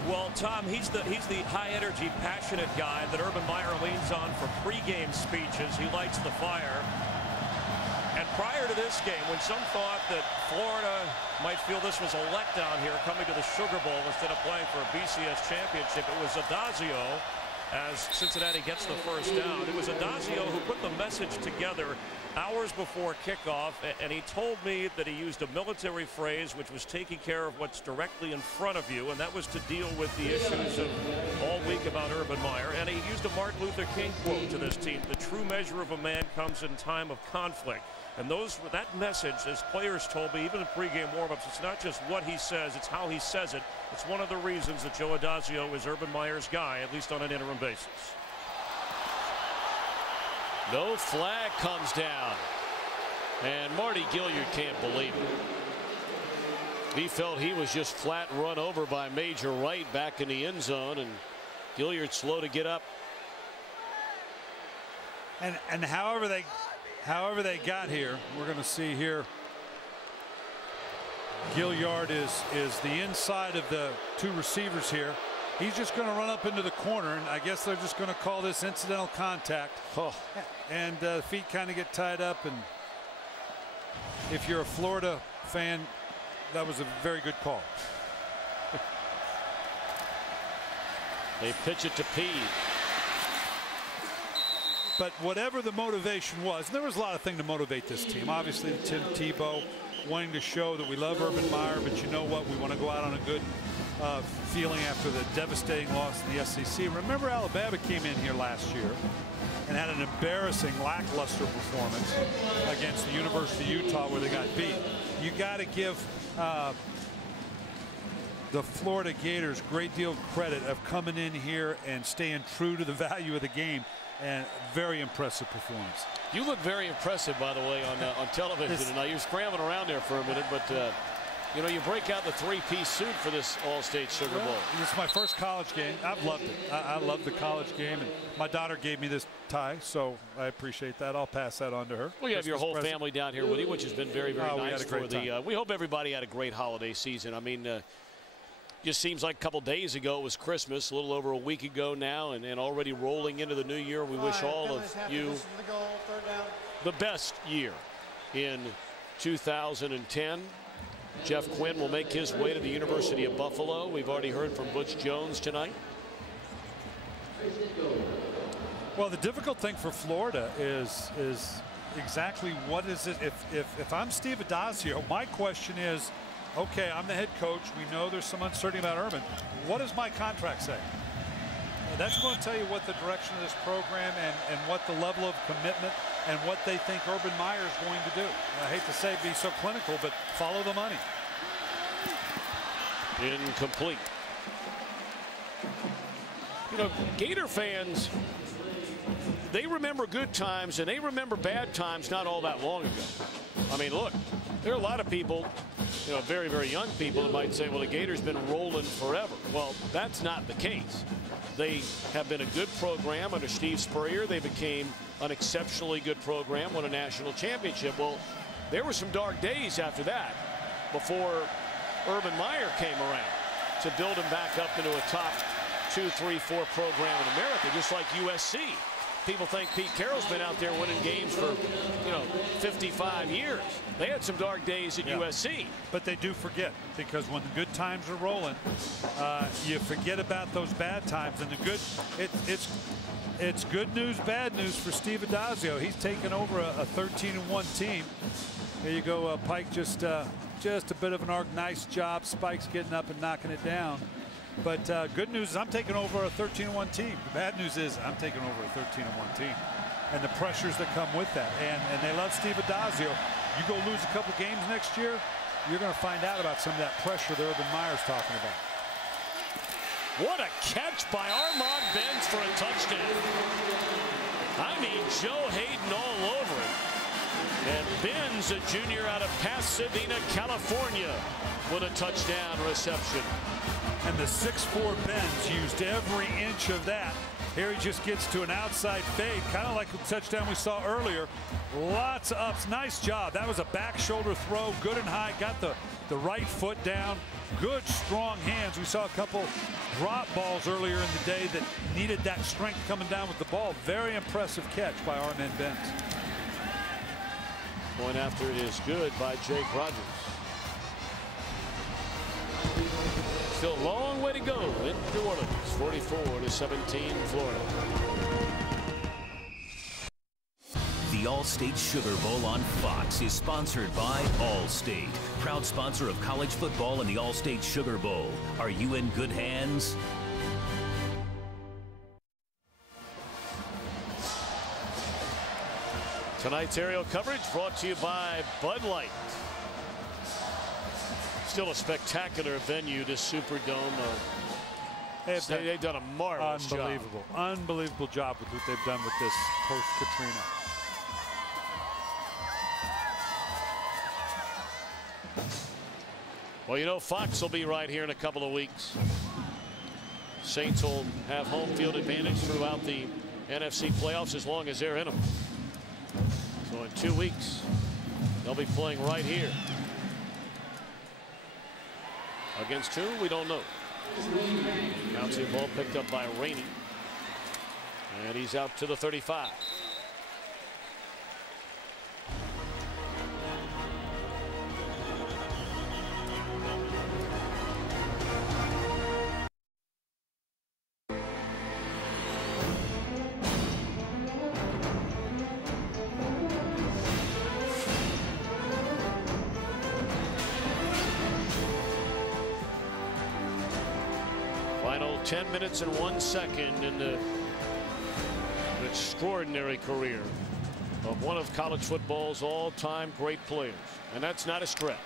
Well, Tom, he's the high-energy, passionate guy that Urban Meyer leans on for pregame speeches. He lights the fire. And prior to this game, when some thought that Florida might feel this was a letdown here, coming to the Sugar Bowl instead of playing for a BCS championship, it was Adazio, as Cincinnati gets the first down. It was Adazio who put the message together hours before kickoff, and he told me that he used a military phrase which was taking care of what's directly in front of you, and that was to deal with the issues of all week about Urban Meyer. And he used a Martin Luther King quote to this team: the true measure of a man comes in time of conflict. And that message, as players told me, even in pregame warmups, it's not just what he says, it's how he says it. It's one of the reasons that Joe Adazio is Urban Meyer's guy, at least on an interim basis. No flag comes down. And Marty Gilliard can't believe it. He felt he was just flat run over by Major Wright back in the end zone, and Gilliard slow to get up. And however they got here, we're going to see here, Gilliard is the inside of the two receivers here. He's just going to run up into the corner, and I guess they're just going to call this incidental contact. Oh. And feet kind of get tied up, and if you're a Florida fan, that was a very good call. They pitch it to Pete. But whatever the motivation was, and there was a lot of things to motivate this team. Obviously, Tim Tebow wanting to show that we love Urban Meyer, but you know what? We want to go out on a good feeling after the devastating loss in the SEC. Remember, Alabama came in here last year and had an embarrassing, lackluster performance against the University of Utah, where they got beat. You got to give the Florida Gators a great deal of credit of coming in here and staying true to the value of the game. And very impressive performance. You look very impressive, by the way, on television tonight. You're scrambling around there for a minute, but you know, you break out the three-piece suit for this All-State Sugar Bowl. This is my first college game. I've loved it. I love the college game, and my daughter gave me this tie, so I appreciate that. I'll pass that on to her. Well, you have your whole family down here with you, which has been very, very nice. We had a great time. We hope everybody had a great holiday season. I mean, just seems like a couple days ago it was Christmas, a little over a week ago now, and already rolling into the new year. We wish all of you the best year in 2010. Jeff Quinn will make his way to the University of Buffalo. We've already heard from Butch Jones tonight. Well, the difficult thing for Florida is exactly what is it. If I'm Steve Adazio, my question is, okay, I'm the head coach. We know there's some uncertainty about Urban. What does my contract say? That's going to tell you what the direction of this program and what the level of commitment and what they think Urban Meyer is going to do. I hate to say be so clinical, but follow the money. Incomplete. You know, Gator fans, they remember good times and they remember bad times not all that long ago. I mean, look, there are a lot of people, you know, very, very young people that might say, well, the Gators been rolling forever. Well, that's not the case. They have been a good program under Steve Spurrier. They became an exceptionally good program, won a national championship. Well, there were some dark days after that before Urban Meyer came around to build him back up into a top 2, 3, 4 program in America, just like USC. People think Pete Carroll's been out there winning games for, you know, 55 years. They had some dark days at USC. But they do forget, because when the good times are rolling, you forget about those bad times. And the good, it's good news, bad news for Steve Addazio. He's taken over a 13-1 team. There you go, Pike. Just a bit of an arc. Nice job. Spikes getting up and knocking it down. But good news is I'm taking over a 13-1 team. The bad news is I'm taking over a 13-1 team, and the pressures that come with that. And they love Steve Addazio. You go lose a couple games next year, you're going to find out about some of that pressure that Urban Meyer's talking about. What a catch by Armand Benz for a touchdown. I mean, Joe Hayden all over it. And Benz, a junior out of Pasadena, California, with a touchdown reception. And the 6'4" Benz used every inch of that. Here he just gets to an outside fade, kind of like the touchdown we saw earlier. Lots of ups. Nice job. That was a back shoulder throw, good and high. Got the right foot down. Good, strong hands. We saw a couple drop balls earlier in the day that needed that strength coming down with the ball. Very impressive catch by Armand Benz. Point after it is good by Jake Rogers. Still a long way to go in New Orleans. 44-17 Florida. The Allstate Sugar Bowl on Fox is sponsored by Allstate, proud sponsor of college football and the Allstate Sugar Bowl. Are you in good hands? Tonight's aerial coverage brought to you by Bud Light. Still a spectacular venue, this Superdome. They've done a marvelous job. Unbelievable job with what they've done with this post-Katrina. Well, you know, Fox will be right here in a couple of weeks. Saints will have home field advantage throughout the NFC playoffs as long as they're in them. So in 2 weeks, they'll be playing right here. Against who? We don't know. Bouncing ball picked up by Rainey. And he's out to the 35. Final 10 minutes and 1 second in the extraordinary career of one of college football's all-time great players. And that's not a stretch.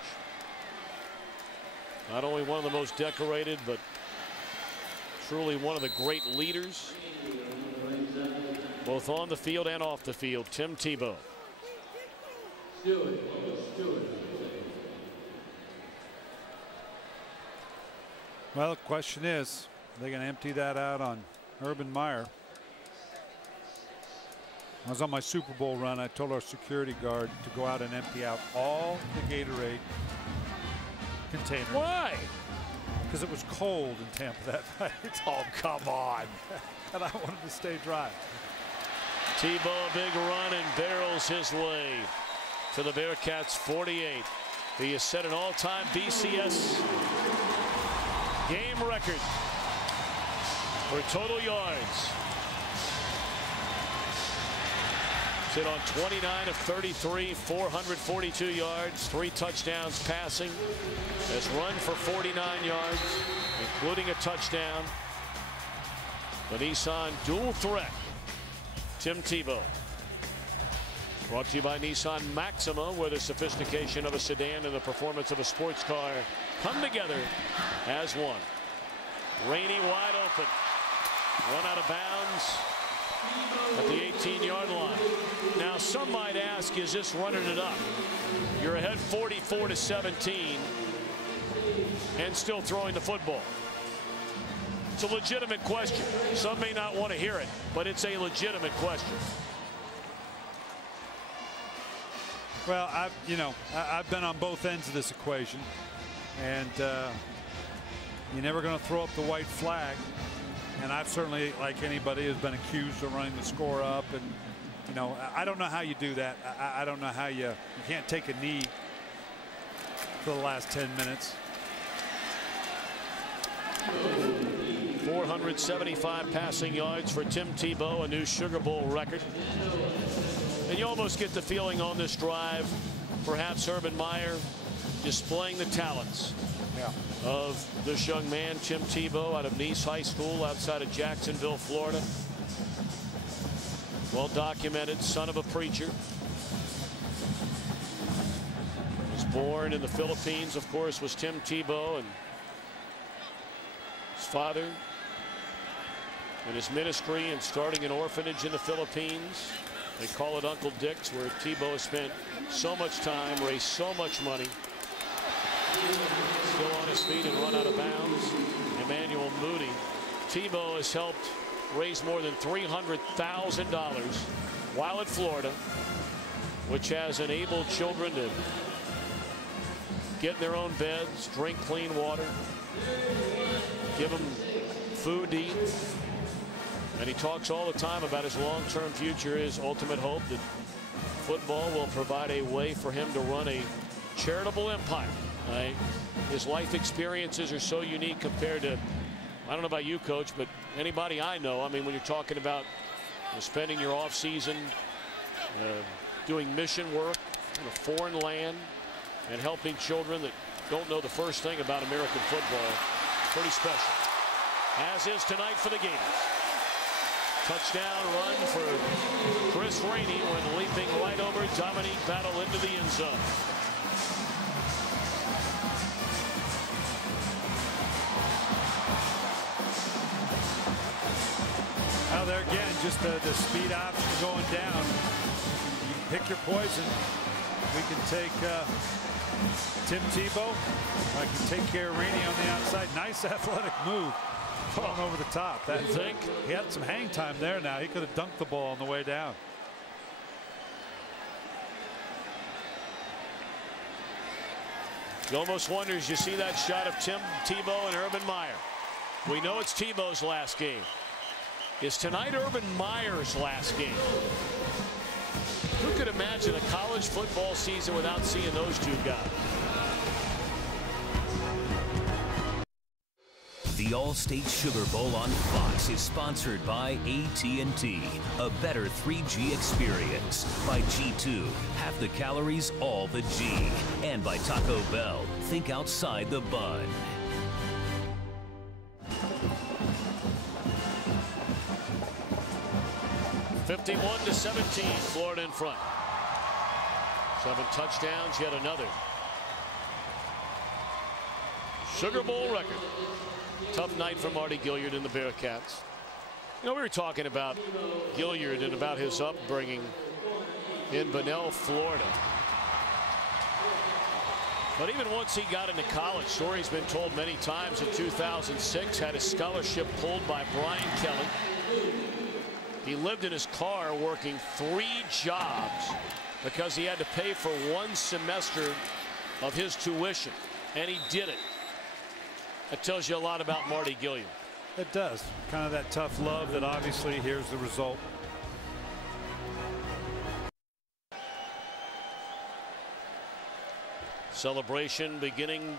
Not only one of the most decorated, but truly one of the great leaders, both on the field and off the field, Tim Tebow. Well, the question is, are they going to empty that out on Urban Meyer? I was on my Super Bowl run. I told our security guard to go out and empty out all the Gatorade containers. Why? Because it was cold in Tampa that night. Oh, come on. And I wanted to stay dry. Tebow, a big run, and barrels his way to the Bearcats' 48. He has set an all-time BCS game record for total yards. Sit on 29 of 33, 442 yards, 3 touchdowns passing. Has run for 49 yards, including a touchdown. The Nissan dual threat, Tim Tebow. Brought to you by Nissan Maxima, where the sophistication of a sedan and the performance of a sports car come together as one. Rainey wide open. Run out of bounds at the 18-yard line. Now, some might ask, is this running it up? You're ahead 44-17 and still throwing the football. It's a legitimate question. Some may not want to hear it, but it's a legitimate question. Well, I've been on both ends of this equation, and you're never going to throw up the white flag. And I've certainly, like anybody, has been accused of running the score up. And, you know, I don't know how you do that. I don't know how you can't take a knee for the last 10 minutes. 475 passing yards for Tim Tebow, a new Sugar Bowl record. And you almost get the feeling on this drive, perhaps Urban Meyer displaying the talents of this young man, Tim Tebow, out of Nice High School outside of Jacksonville, Florida. Well documented, son of a preacher. Was born in the Philippines, of course, was Tim Tebow, and his father and his ministry and starting an orphanage in the Philippines. They call it Uncle Dick's, where Tebow has spent so much time, raised so much money. Still on his feet and run out of bounds. Emmanuel Moody. Tebow has helped raise more than $300,000 while at Florida, which has enabled children to get in their own beds, drink clean water, give them food to eat. And he talks all the time about his long-term future, his ultimate hope that football will provide a way for him to run a charitable empire. His life experiences are so unique compared to, I don't know about you, Coach, but anybody I know. I mean, when you're talking about spending your off season doing mission work in a foreign land and helping children that don't know the first thing about American football, pretty special. As is tonight for the Gators. Touchdown run for Chris Rainey when leaping right over Dominique Battle into the end zone. Now there again, just the speed option going down. You can pick your poison. We can take Tim Tebow. I can take care of Rainey on the outside. Nice athletic move. Going over the top. That you think? He had some hang time there now. He could have dunked the ball on the way down. You almost wonder as you see that shot of Tim Tebow and Urban Meyer. We know it's Tebow's last game. Is tonight Urban Meyer's last game? Who could imagine a college football season without seeing those two guys? The All-State Sugar Bowl on Fox is sponsored by AT&T. A better 3G experience. By G2. Half the calories, all the G. And by Taco Bell. Think outside the bun. (51-17), Florida in front. 7 touchdowns, yet another Sugar Bowl record. Tough night for Mardy Gilyard and the Bearcats. You know, we were talking about Gilyard and about his upbringing in Bunnell, Florida. But even once he got into college, story's been told many times. In 2006, had his scholarship pulled by Brian Kelly. He lived in his car working 3 jobs because he had to pay for 1 semester of his tuition, and he did it. That tells you a lot about Mardy Gilyard. It does. Kind of that tough love that obviously here's the result. Celebration beginning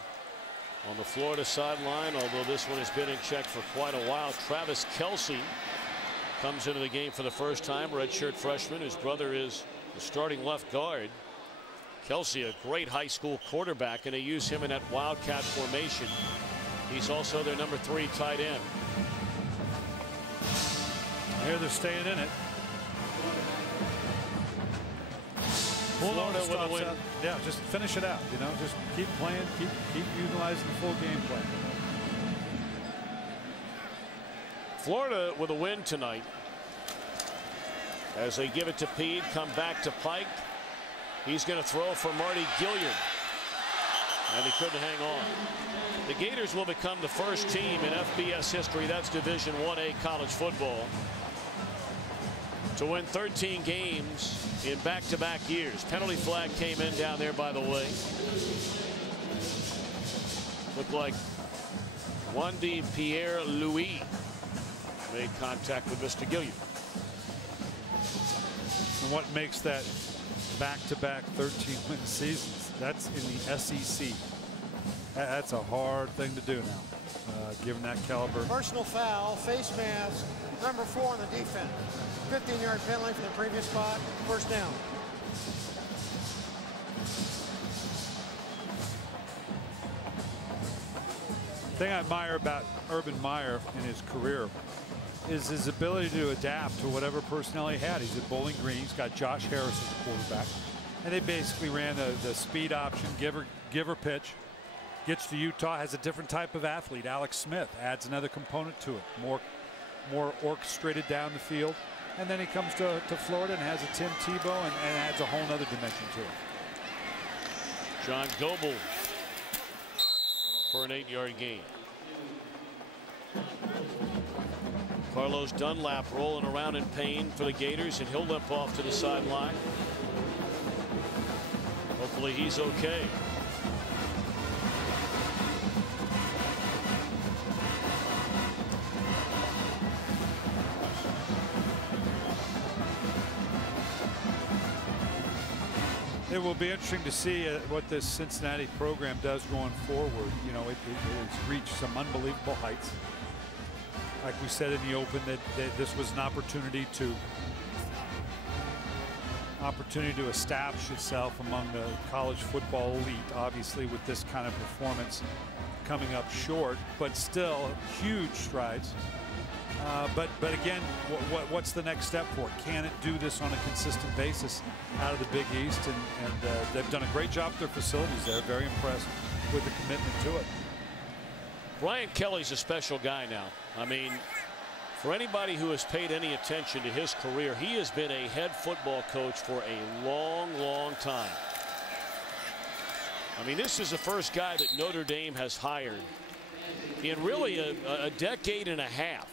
on the Florida sideline, although this one has been in check for quite a while. Travis Kelce comes into the game for the first time, redshirt freshman. His brother is the starting left guard. Kelce, a great high school quarterback, and they use him in that wildcat formation. He's also their number 3 tight end. Here they're staying in it. Florida with a win. Yeah, just finish it out. You know, just keep playing, keep utilizing the full game plan. Florida with a win tonight. As they give it to Pede, come back to Pike. He's going to throw for Mardy Gilyard. And he couldn't hang on. The Gators will become the first team in FBS history, that's Division 1A college football, to win 13 games in back-to-back years. Penalty flag came in down there, by the way. Looked like Wandy Pierre-Louis made contact with Mr. Gilyard. And what makes that back-to-back 13-win seasons? That's in the SEC. That's a hard thing to do now. given that caliber. Personal foul, face mask, number 4 on the defense. 15-yard penalty from the previous spot, first down. The thing I admire about Urban Meyer in his career is his ability to adapt to whatever personnel he had. He's at Bowling Green. He's got Josh Harris as the quarterback. And they basically ran the speed option, give her pitch. Gets to Utah, has a different type of athlete. Alex Smith adds another component to it. More orchestrated down the field. And then he comes to Florida and has a Tim Tebow and adds a whole other dimension to it. John Goebel for an 8-yard gain. Carlos Dunlap rolling around in pain for the Gators, and he'll limp off to the sideline. Hopefully he's okay. It will be interesting to see what this Cincinnati program does going forward. You know, it has reached some unbelievable heights. Like we said in the open, that this was an opportunity to establish itself among the college football elite. Obviously, with this kind of performance coming up short, but still huge strides. But again, what's the next step for it? Can it do this on a consistent basis out of the Big East? And they've done a great job with their facilities there. Very impressed with the commitment to it. Brian Kelly's a special guy now. I mean, for anybody who has paid any attention to his career, he has been a head football coach for a long, long time. I mean, this is the first guy that Notre Dame has hired in really a decade and a half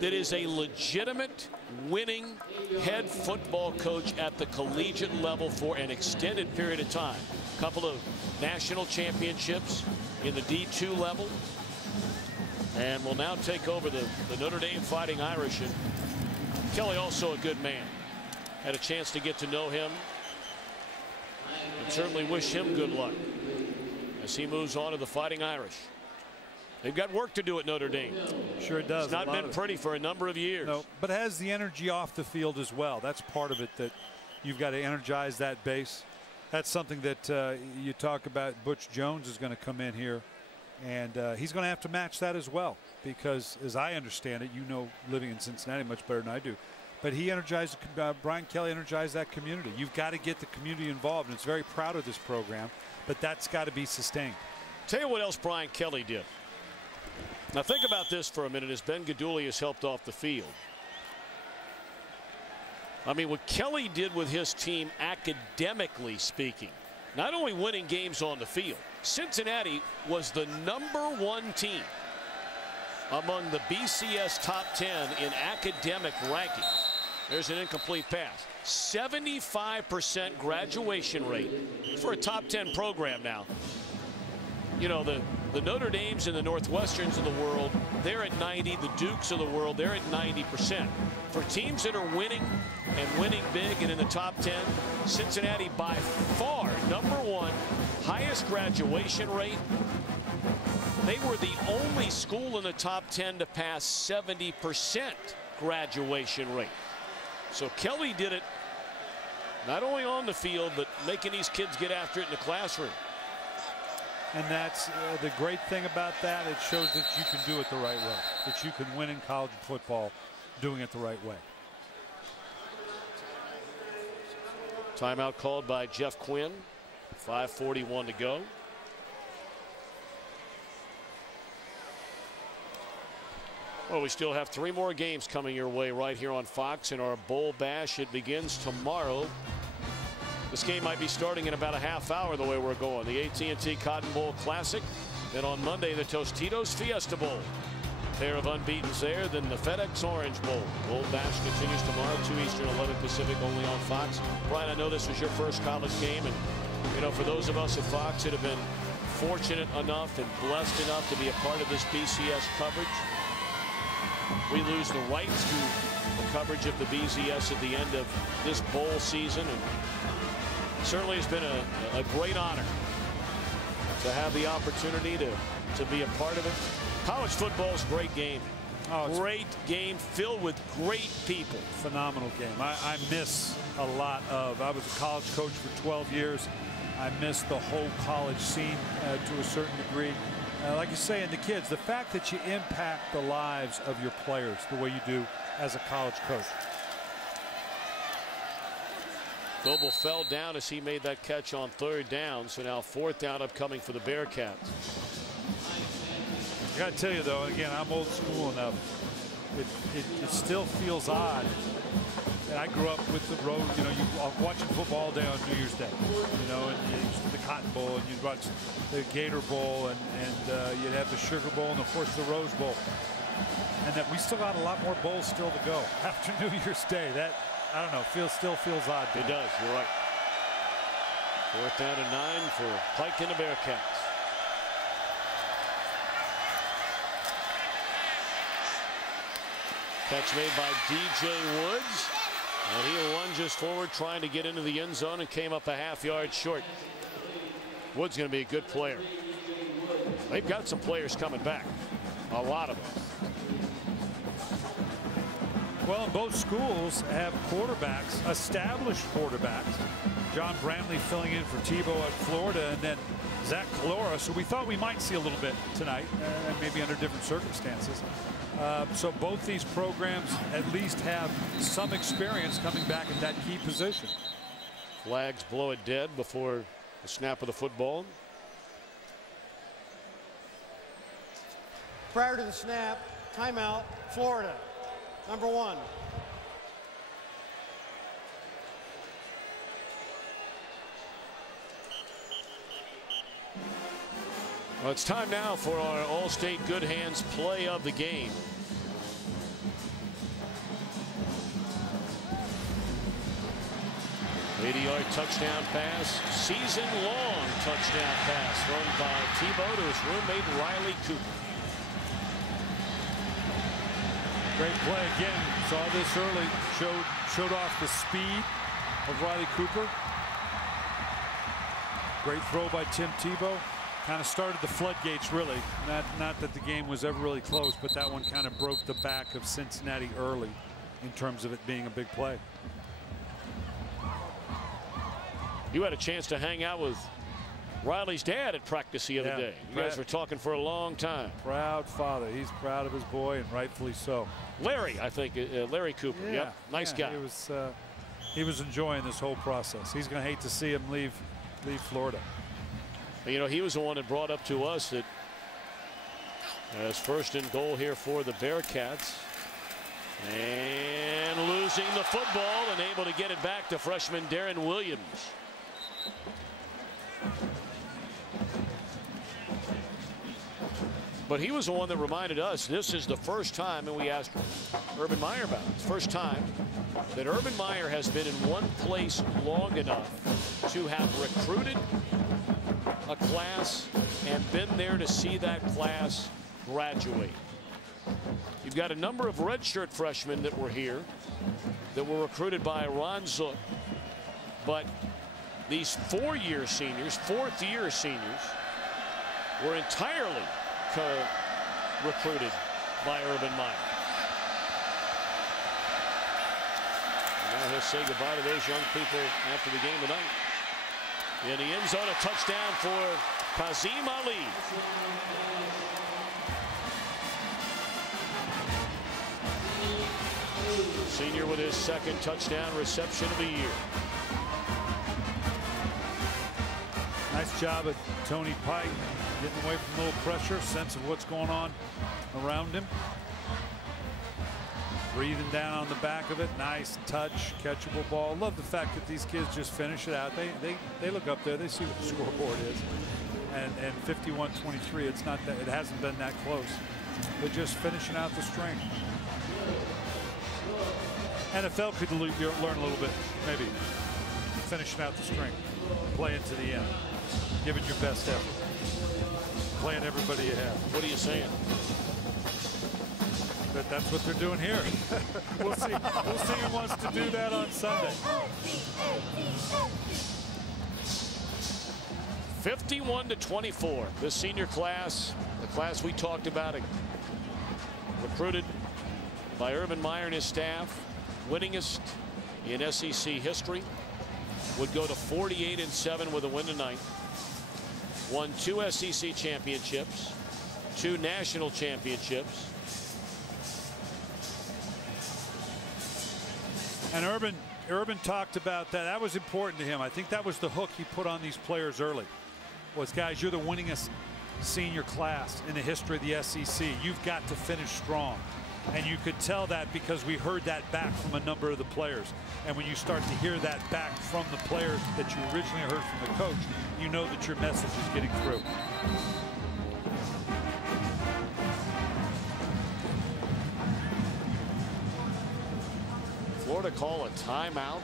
that is a legitimate winning head football coach at the collegiate level for an extended period of time. A couple of national championships in the D2 level, and will now take over the Notre Dame Fighting Irish. And Kelly also a good man. Had a chance to get to know him, and certainly wish him good luck as he moves on to the Fighting Irish. They've got work to do at Notre Dame. Sure it does. It's not been pretty for a number of years. No, but has the energy off the field as well. That's part of it, that you've got to energize that base. That's something that you talk about. Butch Jones is going to come in here, and he's going to have to match that as well, because as I understand it, you know, living in Cincinnati much better than I do, but he energized, Brian Kelly energized that community. You've got to get the community involved, and it's very proud of this program, but that's got to be sustained. Tell you what else Brian Kelly did. Now think about this for a minute as Ben Guidugli has helped off the field. I mean, what Kelly did with his team, academically speaking, not only winning games on the field, Cincinnati was the #1 team among the BCS top 10 in academic rankings. There's an incomplete pass. 75% graduation rate for a top 10 program now. You know, the Notre Dames and the Northwesterns of the world, they're at 90. The Dukes of the world, they're at 90%. For teams that are winning and winning big and in the top 10, Cincinnati by far #1, highest graduation rate. They were the only school in the top 10 to pass 70% graduation rate. So Kelly did it not only on the field, but making these kids get after it in the classroom. And that's the great thing about that. It shows that you can do it the right way, that you can win in college football doing it the right way. Timeout called by Jeff Quinn. 5:41 to go. Well, we still have 3 more games coming your way right here on Fox in our Bowl Bash. It begins tomorrow. This game might be starting in about a half hour the way we're going. The AT&T Cotton Bowl Classic. Then on Monday, the Tostitos Fiesta Bowl. Pair of unbeatens there. Then the FedEx Orange Bowl. Bowl Bash continues tomorrow, 2 Eastern, 11 Pacific, only on Fox. Brian, I know this was your first college game. And, you know, for those of us at Fox that have been fortunate enough and blessed enough to be a part of this BCS coverage, we lose the rights to the coverage of the BCS at the end of this bowl season. And certainly has been a great honor to have the opportunity to be a part of it. College football is a great game. Oh, great game filled with great people. Phenomenal game. I miss a lot of. I was a college coach for 12 years. I miss the whole college scene to a certain degree. Like you say, and the kids, the fact that you impact the lives of your players the way you do as a college coach. Goebel fell down as he made that catch on 3rd down. So now 4th down upcoming for the Bearcats. I got to tell you, though, again, I'm old school enough. It still feels odd. And I grew up with the road, you know, watching football all day on New Year's Day, you know, and the Cotton Bowl, and you'd watch the Gator Bowl, and you'd have the Sugar Bowl, and of course the Rose Bowl. And that we still got a lot more bowls still to go after New Year's Day. That, I don't know, still feels odd. It does, you're right. 4th down and 9 for Pike and the Bearcats. Catch made by DJ Woods. And he lunges forward trying to get into the end zone and came up a half-yard short. Woods going to be a good player. They've got some players coming back. A lot of them. Well, both schools have quarterbacks, established quarterbacks. John Brantley filling in for Tebow at Florida, and then Zach Calora. So we thought we might see a little bit tonight, maybe under different circumstances. So both these programs at least have some experience coming back in that key position. Flags blow it dead before the snap of the football. Prior to the snap, timeout, Florida. Number 1. Well, it's time now for our All-State Good Hands play of the game. ...80-yard touchdown pass, season-long touchdown pass thrown by Tebow to his roommate Riley Cooper. Great play again. Saw this early. Showed off the speed of Riley Cooper. Great throw by Tim Tebow. Kind of started the floodgates, really. Not that the game was ever really close, but that one kind of broke the back of Cincinnati early in terms of it being a big play. You had a chance to hang out with Riley's dad at practice the other day. You guys were talking for a long time. Proud father. He's proud of his boy, and rightfully so. Larry, I think, Larry Cooper. Yeah, yep, nice guy. He was enjoying this whole process. He's going to hate to see him leave Florida. You know, he was the one that brought up to us that as 1st and goal here for the Bearcats. And losing the football and able to get it back to freshman Darren Williams. But he was the one that reminded us this is the first time, and we asked Urban Meyer about it. It's the first time that Urban Meyer has been in one place long enough to have recruited a class and been there to see that class graduate. You've got a number of redshirt freshmen that were here that were recruited by Ron Zook, but these 4-year seniors, 4th-year seniors, were entirely recruited by Urban Meyer. And now he'll say goodbye to those young people after the game tonight. In the end zone, a touchdown for Kazim Ali. Senior with his 2nd touchdown reception of the year. Nice job at Tony Pike, getting away from a little pressure, sense of what's going on around him. Breathing down on the back of it. Nice touch, catchable ball. Love the fact that these kids just finish it out. They look up there, they see what the scoreboard is. And 51-23, it's not that, it hasn't been that close. They're just finishing out the string. NFL could learn a little bit, maybe. Finishing out the string. Playing to the end. Give it your best effort. Playing everybody you have. What are you saying? That's what they're doing here. We'll see. We'll see who wants to do that on Sunday. 51-24. This senior class, the class we talked about, recruited by Urban Meyer and his staff, winningest in SEC history, would go to 48-7 with a win tonight. Won 2 SEC championships, 2 national championships. And Urban talked about that. That was important to him. I think that was the hook he put on these players early. Was, guys, you're the winningest senior class in the history of the SEC. You've got to finish strong. And you could tell that because we heard that back from a number of the players. And when you start to hear that back from the players that you originally heard from the coach, you know that your message is getting through. Florida call a timeout.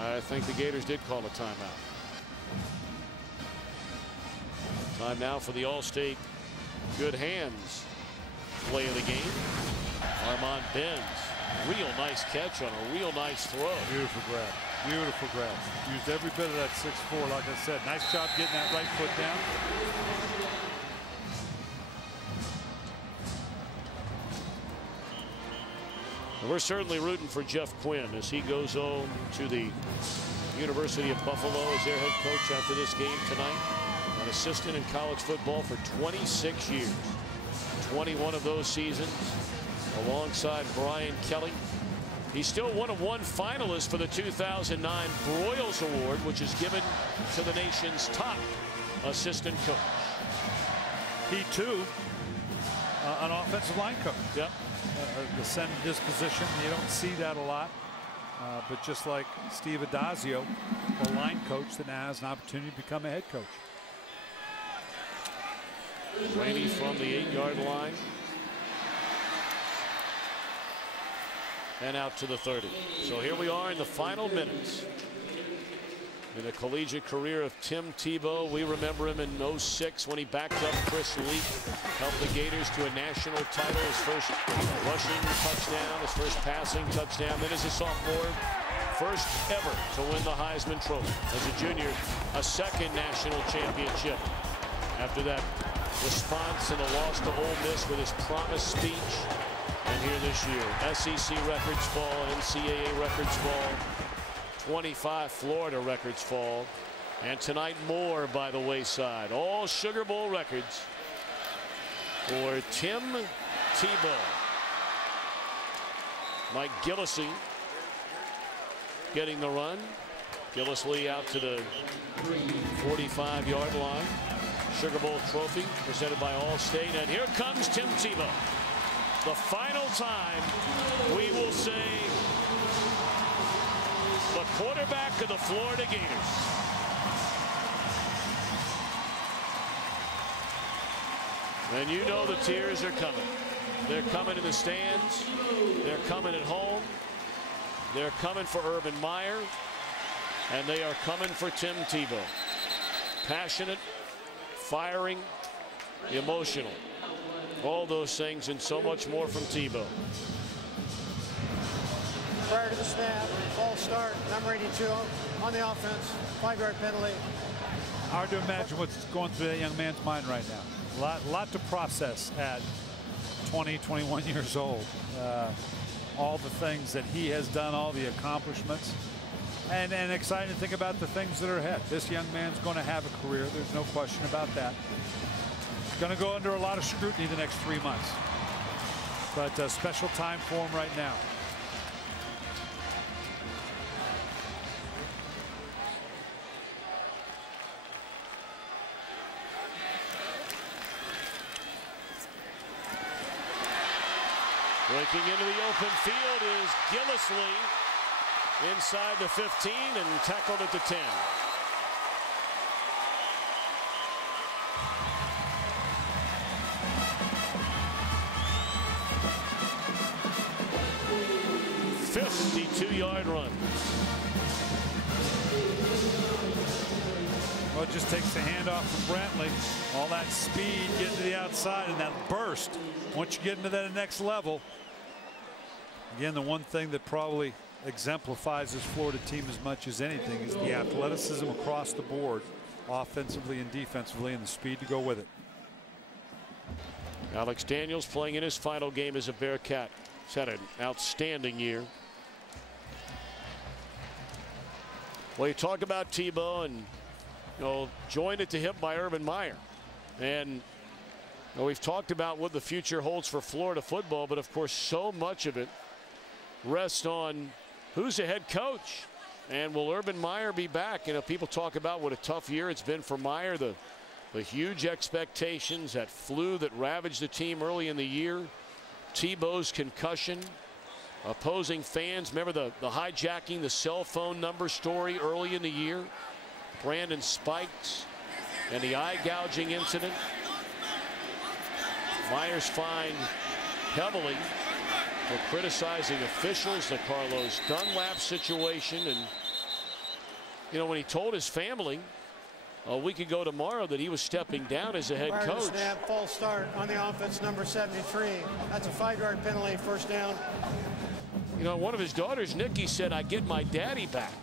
I think the Gators did call a timeout. Time now for the Allstate Good Hands play of the game. Armand bends. Real nice catch on a real nice throw. Beautiful grab. Beautiful grab. Used every bit of that 6'4", like I said. Nice job getting that right foot down. We're certainly rooting for Jeff Quinn as he goes home to the University of Buffalo as their head coach after this game tonight. An assistant in college football for 26 years. 21 of those seasons alongside Brian Kelly. He's still one of 1 finalist for the 2009 Broyles Award, which is given to the nation's top assistant coach. He too, an offensive line coach. Yep. The send disposition, you don't see that a lot. But just like Steve Adazio, a line coach that now has an opportunity to become a head coach. Rainey from the 8-yard line. And out to the 30. So here we are in the final minutes. In the collegiate career of Tim Tebow, we remember him in 06 when he backed up Chris Leak, helped the Gators to a national title, his first rushing touchdown, his first passing touchdown. Then as a sophomore, first ever to win the Heisman Trophy. As a junior, a second national championship. After that response in the loss to Ole Miss with his promise speech. And here this year, SEC records fall, NCAA records fall, 25 Florida records fall, and tonight more by the wayside. All Sugar Bowl records for Tim Tebow. Mike Gillislee getting the run. Gillislee out to the 45-yard line. Sugar Bowl trophy presented by Allstate, and here comes Tim Tebow. The final time we will say the quarterback of the Florida Gators. And you know the tears are coming. They're coming in the stands. They're coming at home. They're coming for Urban Meyer. And they are coming for Tim Tebow. Passionate, firing, emotional. All those things and so much more from Tebow. Prior to the snap, false start, number 82 on the offense, 5-yard penalty. Hard to imagine what's going through that young man's mind right now. A lot to process at 20, 21 years old. All the things that he has done, all the accomplishments, and excited to think about the things that are ahead. This young man's going to have a career. There's no question about that. He's going to go under a lot of scrutiny the next 3 months. But a special time for him right now. Breaking into the open field is Gillislee inside the 15 and tackled at the 10. .52-yard run. Well, it just takes the handoff from Brantley. All that speed getting to the outside and that burst. Once you get into that next level, again, the one thing that probably exemplifies this Florida team as much as anything is the athleticism across the board, offensively and defensively, and the speed to go with it. Alex Daniels playing in his final game as a Bearcat. He's had an outstanding year. Well, you talk about Tebow, and joined at the hip by Urban Meyer. And we've talked about what the future holds for Florida football, but of course so much of it rests on who's the head coach. And will Urban Meyer be back? People talk about what a tough year it's been for Meyer, the huge expectations, that flu that ravaged the team early in the year, Tebow's concussion, opposing fans. Remember the hijacking the cell phone number story early in the year, Brandon Spikes, and the eye gouging incident. Meyer's fined heavily for criticizing officials, the Carlos Dunlap situation. And when he told his family a week ago tomorrow that he was stepping down as a head coach. Snap, false start on the offense, number 73. That's a 5-yard penalty, first down. One of his daughters, Nikki, said, "I get my daddy back."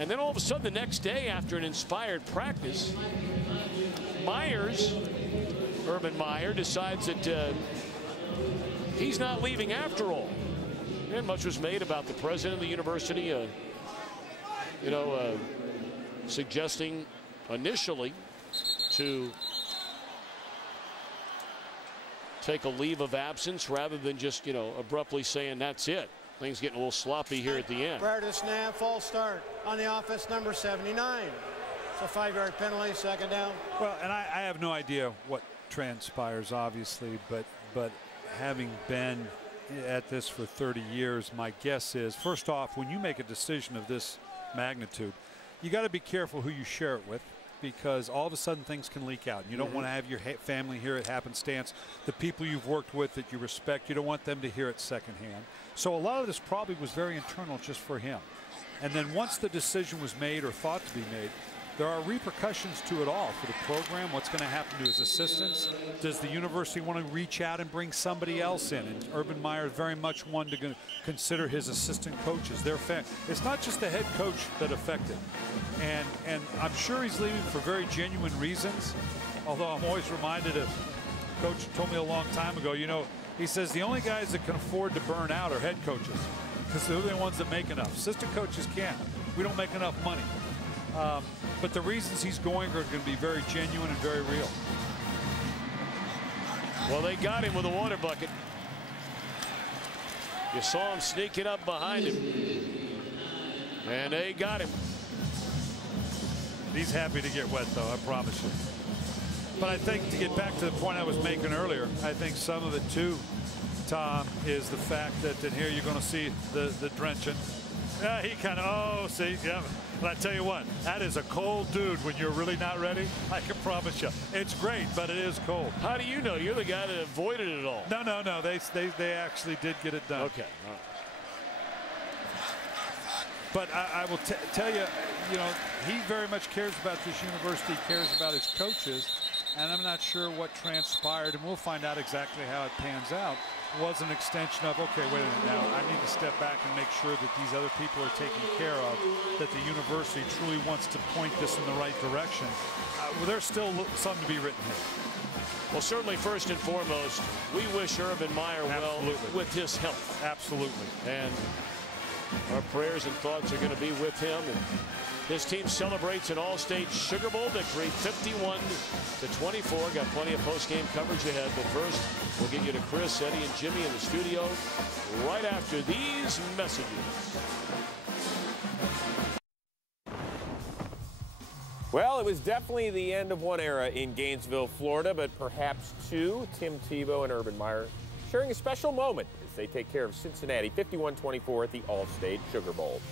And then all of a sudden the next day, after an inspired practice, Urban Meyer decides that he's not leaving after all. And much was made about the president of the university, suggesting initially to take a leave of absence rather than just, abruptly saying that's it. Things getting a little sloppy here at the end. Prior to snap, false start on the offense, number 79. It's a 5-yard penalty, second down. Well, and I have no idea what transpires, obviously, but having been at this for 30 years, my guess is, first off, when you make a decision of this magnitude, you got to be careful who you share it with, because all of a sudden things can leak out. You don't want to have your family hear it happenstance. The people you've worked with that you respect, you don't want them to hear it secondhand. So a lot of this probably was very internal just for him. And then once the decision was made or thought to be made, there are repercussions to it all for the program. What's going to happen to his assistants? Does the university want to reach out and bring somebody else in? And Urban Meyer is very much one to consider his assistant coaches. It's not just the head coach that affected. And I'm sure he's leaving for very genuine reasons. Although I'm always reminded of, Coach told me a long time ago, he says the only guys that can afford to burn out are head coaches, because they're the ones that make enough. Assistant coaches can't. We don't make enough money. But the reasons he's going are going to be very genuine and very real. Well, they got him with a water bucket. You saw him sneaking up behind him. And they got him. He's happy to get wet, though, I promise you. But I think, to get back to the point I was making earlier, I think some of it, too, Tom, is the fact that here you're going to see the drenching. Yeah, he kind of, see, yeah. But I tell you what, that is a cold dude when you're really not ready. I can promise you. It's great, but it is cold. How do you know? You're the guy that avoided it all. No. They actually did get it done. Okay. All right. But I will tell you, he very much cares about this university, cares about his coaches, and I'm not sure what transpired, and we'll find out exactly how it pans out. Was an extension of, okay, wait a minute, now I need to step back and make sure that these other people are taken care of, that the university truly wants to point this in the right direction. Well, there's still something to be written here. Well, certainly, first and foremost, we wish Urban Meyer well with his health. Absolutely. And our prayers and thoughts are going to be with him. And his team celebrates an All-State Sugar Bowl victory, 51-24. Got plenty of post-game coverage ahead. But first, we'll get you to Chris, Eddie, and Jimmy in the studio right after these messages. Well, it was definitely the end of one era in Gainesville, Florida, but perhaps two. Tim Tebow and Urban Meyer sharing a special moment as they take care of Cincinnati, 51-24 at the All-State Sugar Bowl.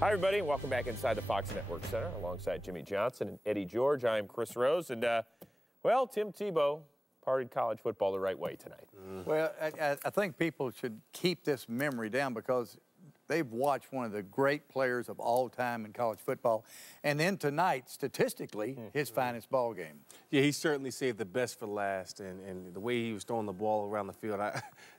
Hi, everybody. Welcome back inside the Fox Network Center alongside Jimmy Johnson and Eddie George. I'm Chris Rose. And, well, Tim Tebow partied college football the right way tonight. Well, I think people should keep this memory down, because they've watched one of the great players of all time in college football. And then tonight, statistically, his finest ball game. Yeah, he certainly saved the best for last, and the way he was throwing the ball around the field,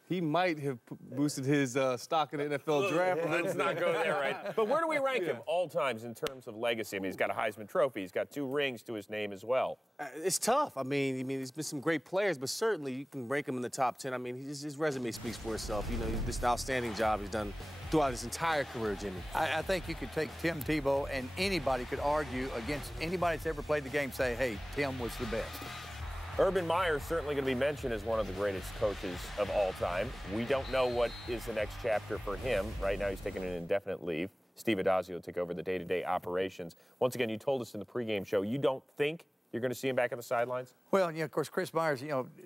he might have boosted his stock in the NFL draft. Let's not go there, right? But where do we rank him all times in terms of legacy? I mean, he's got a Heisman Trophy. He's got 2 rings to his name as well. It's tough. I mean, there's been some great players, but certainly you can rank him in the top 10. I mean, his resume speaks for itself. You know, this outstanding job he's done throughout his entire career, Jimmy. I think you could take Tim Tebow, and anybody could argue against anybody that's ever played the game, say, hey, Tim was the best. Urban Meyer is certainly going to be mentioned as one of the greatest coaches of all time. We don't know what is the next chapter for him. Right now he's taking an indefinite leave. Steve Addazio will take over the day-to-day operations. Once again, you told us in the pregame show you don't think you're going to see him back on the sidelines? Well, of course, Chris Myers,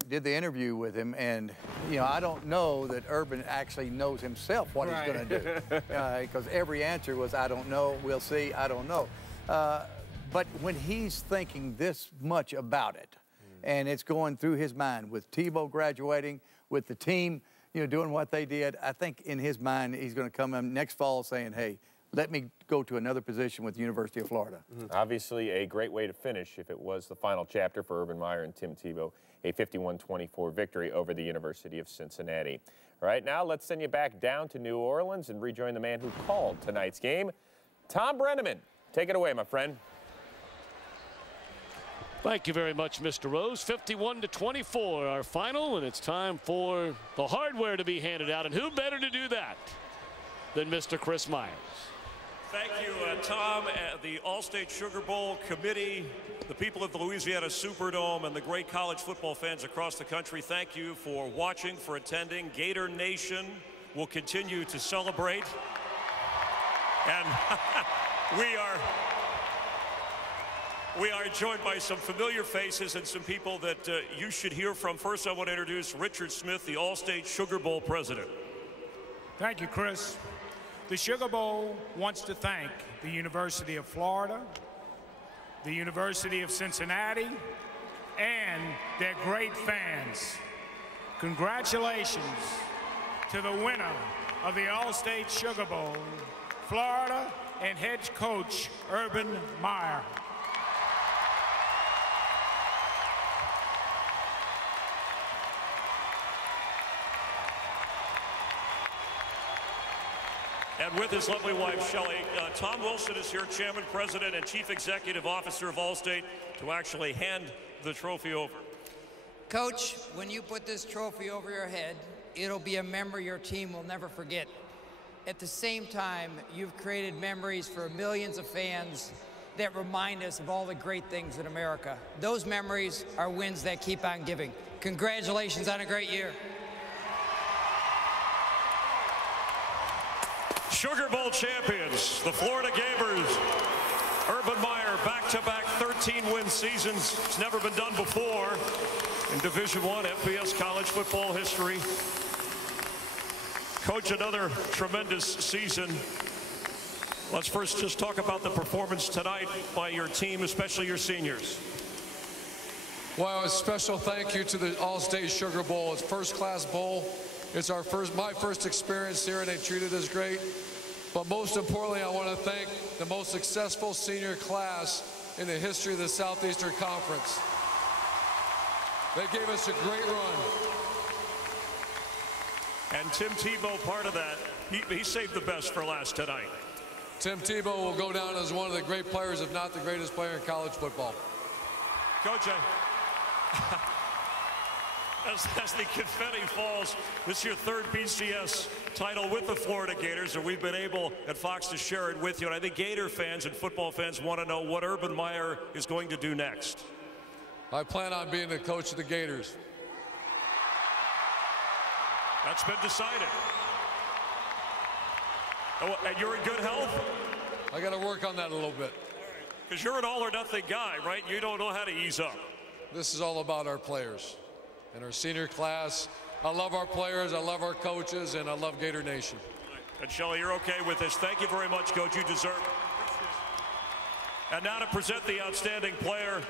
did the interview with him, and, I don't know that Urban actually knows himself what he's going to do. Because every answer was, I don't know, we'll see, I don't know. But when he's thinking this much about it, and it's going through his mind with Tebow graduating, with the team, doing what they did, I think in his mind he's going to come in next fall saying, hey, let me go to another position with the University of Florida. Obviously a great way to finish if it was the final chapter for Urban Meyer and Tim Tebow, a 51-24 victory over the University of Cincinnati. All right, now let's send you back down to New Orleans and rejoin the man who called tonight's game, Tom Brenneman. Take it away, my friend. Thank you very much, Mr. Rose. 51-24, our final, and it's time for the hardware to be handed out. And who better to do that than Mr. Chris Myers? Thank you, Tom, the All-State Sugar Bowl committee, the people of the Louisiana Superdome, and the great college football fans across the country. Thank you for watching, for attending. Gator Nation will continue to celebrate. And we are joined by some familiar faces and some people that you should hear from. First, I want to introduce Richard Smith, the All-State Sugar Bowl president. Thank you, Chris. The Sugar Bowl wants to thank the University of Florida, the University of Cincinnati, and their great fans. Congratulations to the winner of the All-State Sugar Bowl, Florida, and head coach Urban Meyer. And with his lovely wife, Shelley, Tom Wilson is here, Chairman, President, and Chief Executive Officer of Allstate, to actually hand the trophy over. Coach, when you put this trophy over your head, it'll be a memory your team will never forget. At the same time, you've created memories for millions of fans that remind us of all the great things in America. Those memories are wins that keep on giving. Congratulations on a great year. Sugar Bowl champions, the Florida Gators. Urban Meyer, back-to-back 13-win seasons. It's never been done before in Division I FBS college football history. Coach, another tremendous season. Let's first just talk about the performance tonight by your team, especially your seniors. Well, a special thank you to the All-State Sugar Bowl. It's first-class bowl. It's my first experience here, and they treated us great. But most importantly, I want to thank the most successful senior class in the history of the Southeastern Conference. They gave us a great run. And Tim Tebow, part of that, he saved the best for last tonight. Tim Tebow will go down as one of the great players, if not the greatest player in college football. Coach, as the confetti falls, this is your third BCS title with the Florida Gators, and we've been able at Fox to share it with you. And I think Gator fans and football fans want to know what Urban Meyer is going to do next. I plan on being the coach of the Gators. That's been decided. And you're in good health? I got to work on that a little bit. Because you're an all-or-nothing guy, right? You don't know how to ease up. This is all about our players and our senior class. I love our players, I love our coaches, and I love Gator Nation. And Shelley, you're okay with this. Thank you very much, Coach. You deserve it. And now to present the outstanding player.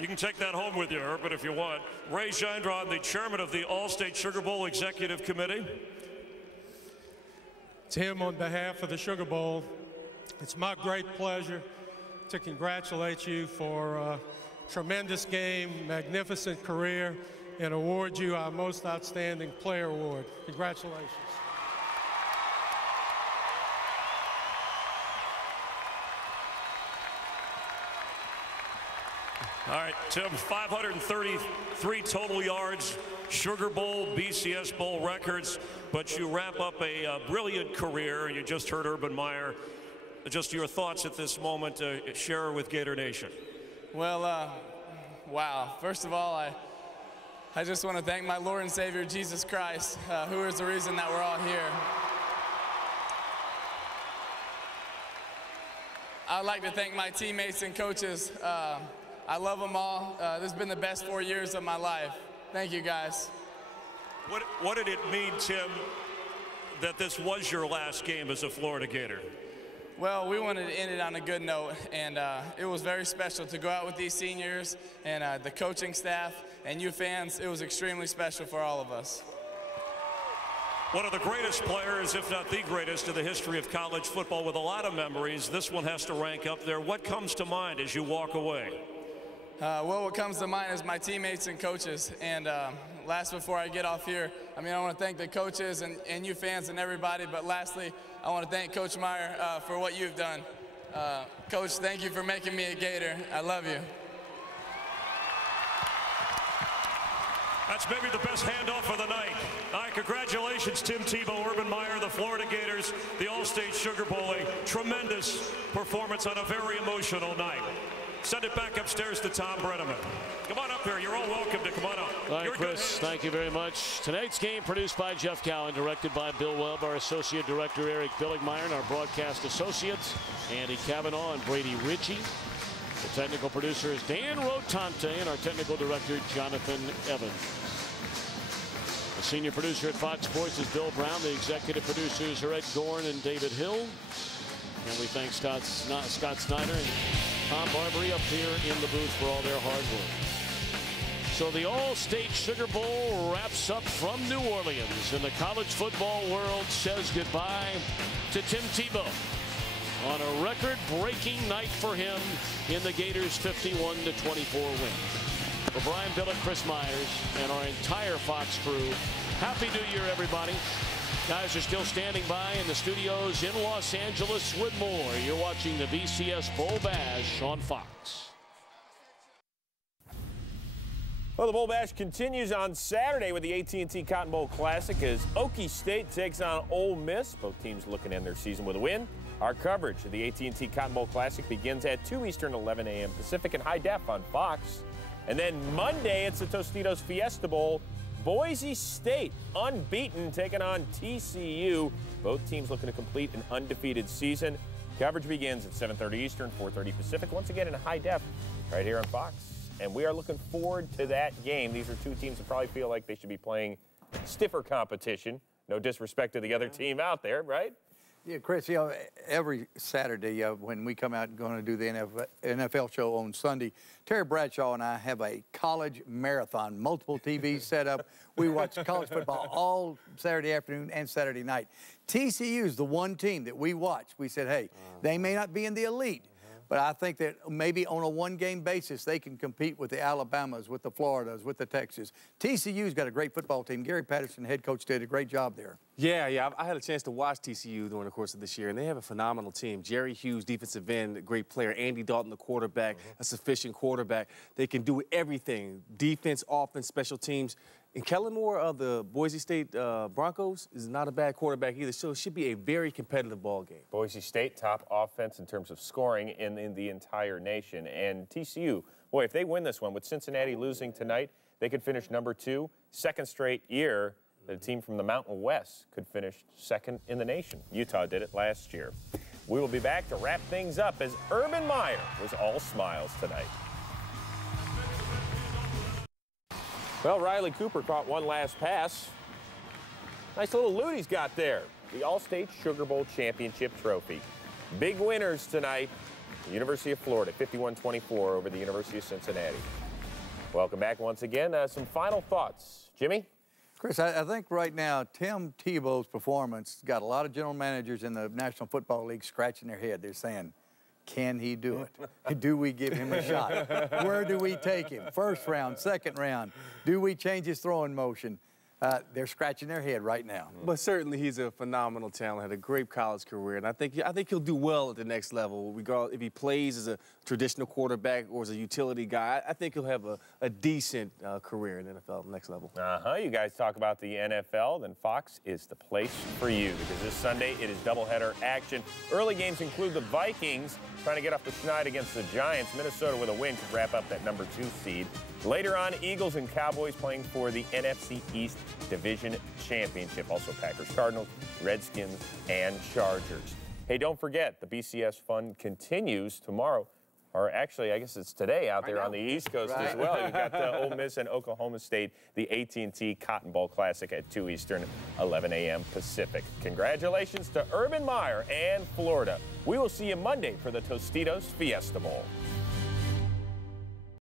You can take that home with you, Urban, if you want. Ray Gendron, the chairman of the All-State Sugar Bowl Executive Committee. Tim, on behalf of the Sugar Bowl, it's my great pleasure to congratulate you for a tremendous game, magnificent career, and award you our Most Outstanding Player Award. Congratulations. All right, Tim, 533 total yards, Sugar Bowl, BCS Bowl records, but you wrap up a brilliant career. You just heard Urban Meyer. Just your thoughts at this moment to share with Gator Nation. Well, wow. First of all, I just want to thank my Lord and Savior, Jesus Christ, who is the reason that we're all here. I'd like to thank my teammates and coaches. I love them all. This has been the best 4 years of my life. Thank you, guys. What did it mean, Tim, that this was your last game as a Florida Gator? Well, we wanted to end it on a good note, and it was very special to go out with these seniors and the coaching staff and you fans. It was extremely special for all of us. One of the greatest players, if not the greatest, in the history of college football with a lot of memories. This one has to rank up there. What comes to mind as you walk away? Well, what comes to mind is my teammates and coaches. And last, before I get off here, I want to thank the coaches and you fans and everybody. But lastly, I want to thank Coach Meyer for what you've done. Coach, thank you for making me a Gator. I love you. That's maybe the best handoff of the night. All right, congratulations, Tim Tebow, Urban Meyer, the Florida Gators, the All-State Sugar Bowl. A tremendous performance on a very emotional night. Send it back upstairs to Tom Brenneman. Come on up here. You're all welcome to come on up. All right, Chris, thank you very much. Tonight's game produced by Jeff Cowan, directed by Bill Webb, our associate director Eric Billigmeyer, and our broadcast associates Andy Kavanaugh and Brady Ritchie. The technical producer is Dan Rotante, and our technical director Jonathan Evans. The senior producer at Fox Sports is Bill Brown. The executive producers are Ed Gorn and David Hill. And we thank Scott Snyder and Tom Barbary up here in the booth for all their hard work. So the All-State Sugar Bowl wraps up from New Orleans, and the college football world says goodbye to Tim Tebow on a record-breaking night for him in the Gators' 51-24 win. For Brian Billick, Chris Myers, and our entire Fox crew, Happy New Year, everybody. Guys are still standing by in the studios in Los Angeles with more. You're watching the BCS Bowl Bash on Fox. Well, the Bowl Bash continues on Saturday with the AT&T Cotton Bowl Classic as Okie State takes on Ole Miss. Both teams looking to end their season with a win. Our coverage of the AT&T Cotton Bowl Classic begins at 2 Eastern, 11 a.m. Pacific in high def on Fox. And then Monday, it's the Tostitos Fiesta Bowl. Boise State, unbeaten, taking on TCU. Both teams looking to complete an undefeated season. Coverage begins at 7:30 Eastern, 4:30 Pacific, once again in high def, right here on Fox. And we are looking forward to that game. These are two teams that probably feel like they should be playing stiffer competition. No disrespect to the other team out there, right? Yeah, Chris, every Saturday when we come out and going to do the NFL show on Sunday, Terry Bradshaw and I have a college marathon, multiple TVs set up. We watch college football all Saturday afternoon and Saturday night. TCU is the one team that we watch. We said, hey, they may not be in the elite, but I think that maybe on a one-game basis, they can compete with the Alabamas, with the Floridas, with the Texas. TCU's got a great football team. Gary Patterson, head coach, did a great job there. Yeah, I had a chance to watch TCU during the course of this year, and they have a phenomenal team. Jerry Hughes, defensive end, a great player. Andy Dalton, the quarterback, a sufficient quarterback. They can do everything, defense, offense, special teams. And Kellen Moore of the Boise State Broncos is not a bad quarterback either, so it should be a very competitive ball game. Boise State, top offense in terms of scoring in the entire nation. And TCU, boy, if they win this one, with Cincinnati losing tonight, they could finish number 2. Second straight year, the team from the Mountain West could finish second in the nation. Utah did it last year. We will be back to wrap things up as Urban Meyer was all smiles tonight. Well, Riley Cooper caught one last pass. Nice little loot he's got there. The All-State Sugar Bowl Championship trophy. Big winners tonight. The University of Florida, 51-24 over the University of Cincinnati. Welcome back once again. Some final thoughts. Jimmy? Chris, I think right now Tim Tebow's performance got a lot of general managers in the National Football League scratching their head. They're saying, Can he do it? Do we give him a shot? Where do we take him? First round, second round? Do we change his throwing motion? They're scratching their head right now. But certainly he's a phenomenal talent, had a great college career, and I think he'll do well at the next level, regardless if he plays as a traditional quarterback or as a utility guy. I think he'll have a decent career in the NFL next level. You guys talk about the NFL, then Fox is the place for you, because this Sunday it is doubleheader action. Early games include the Vikings trying to get off the schneid against the Giants. Minnesota with a win could wrap up that #2 seed. Later on, Eagles and Cowboys playing for the NFC East Division Championship. Also Packers, Cardinals, Redskins, and Chargers. Hey, don't forget, the BCS Fun continues tomorrow. Or actually, I guess it's today out there on the East Coast as well. You've got Ole Miss and Oklahoma State, the AT&T Cotton Bowl Classic at 2 Eastern, 11 a.m. Pacific. Congratulations to Urban Meyer and Florida. We will see you Monday for the Tostitos Fiesta Bowl.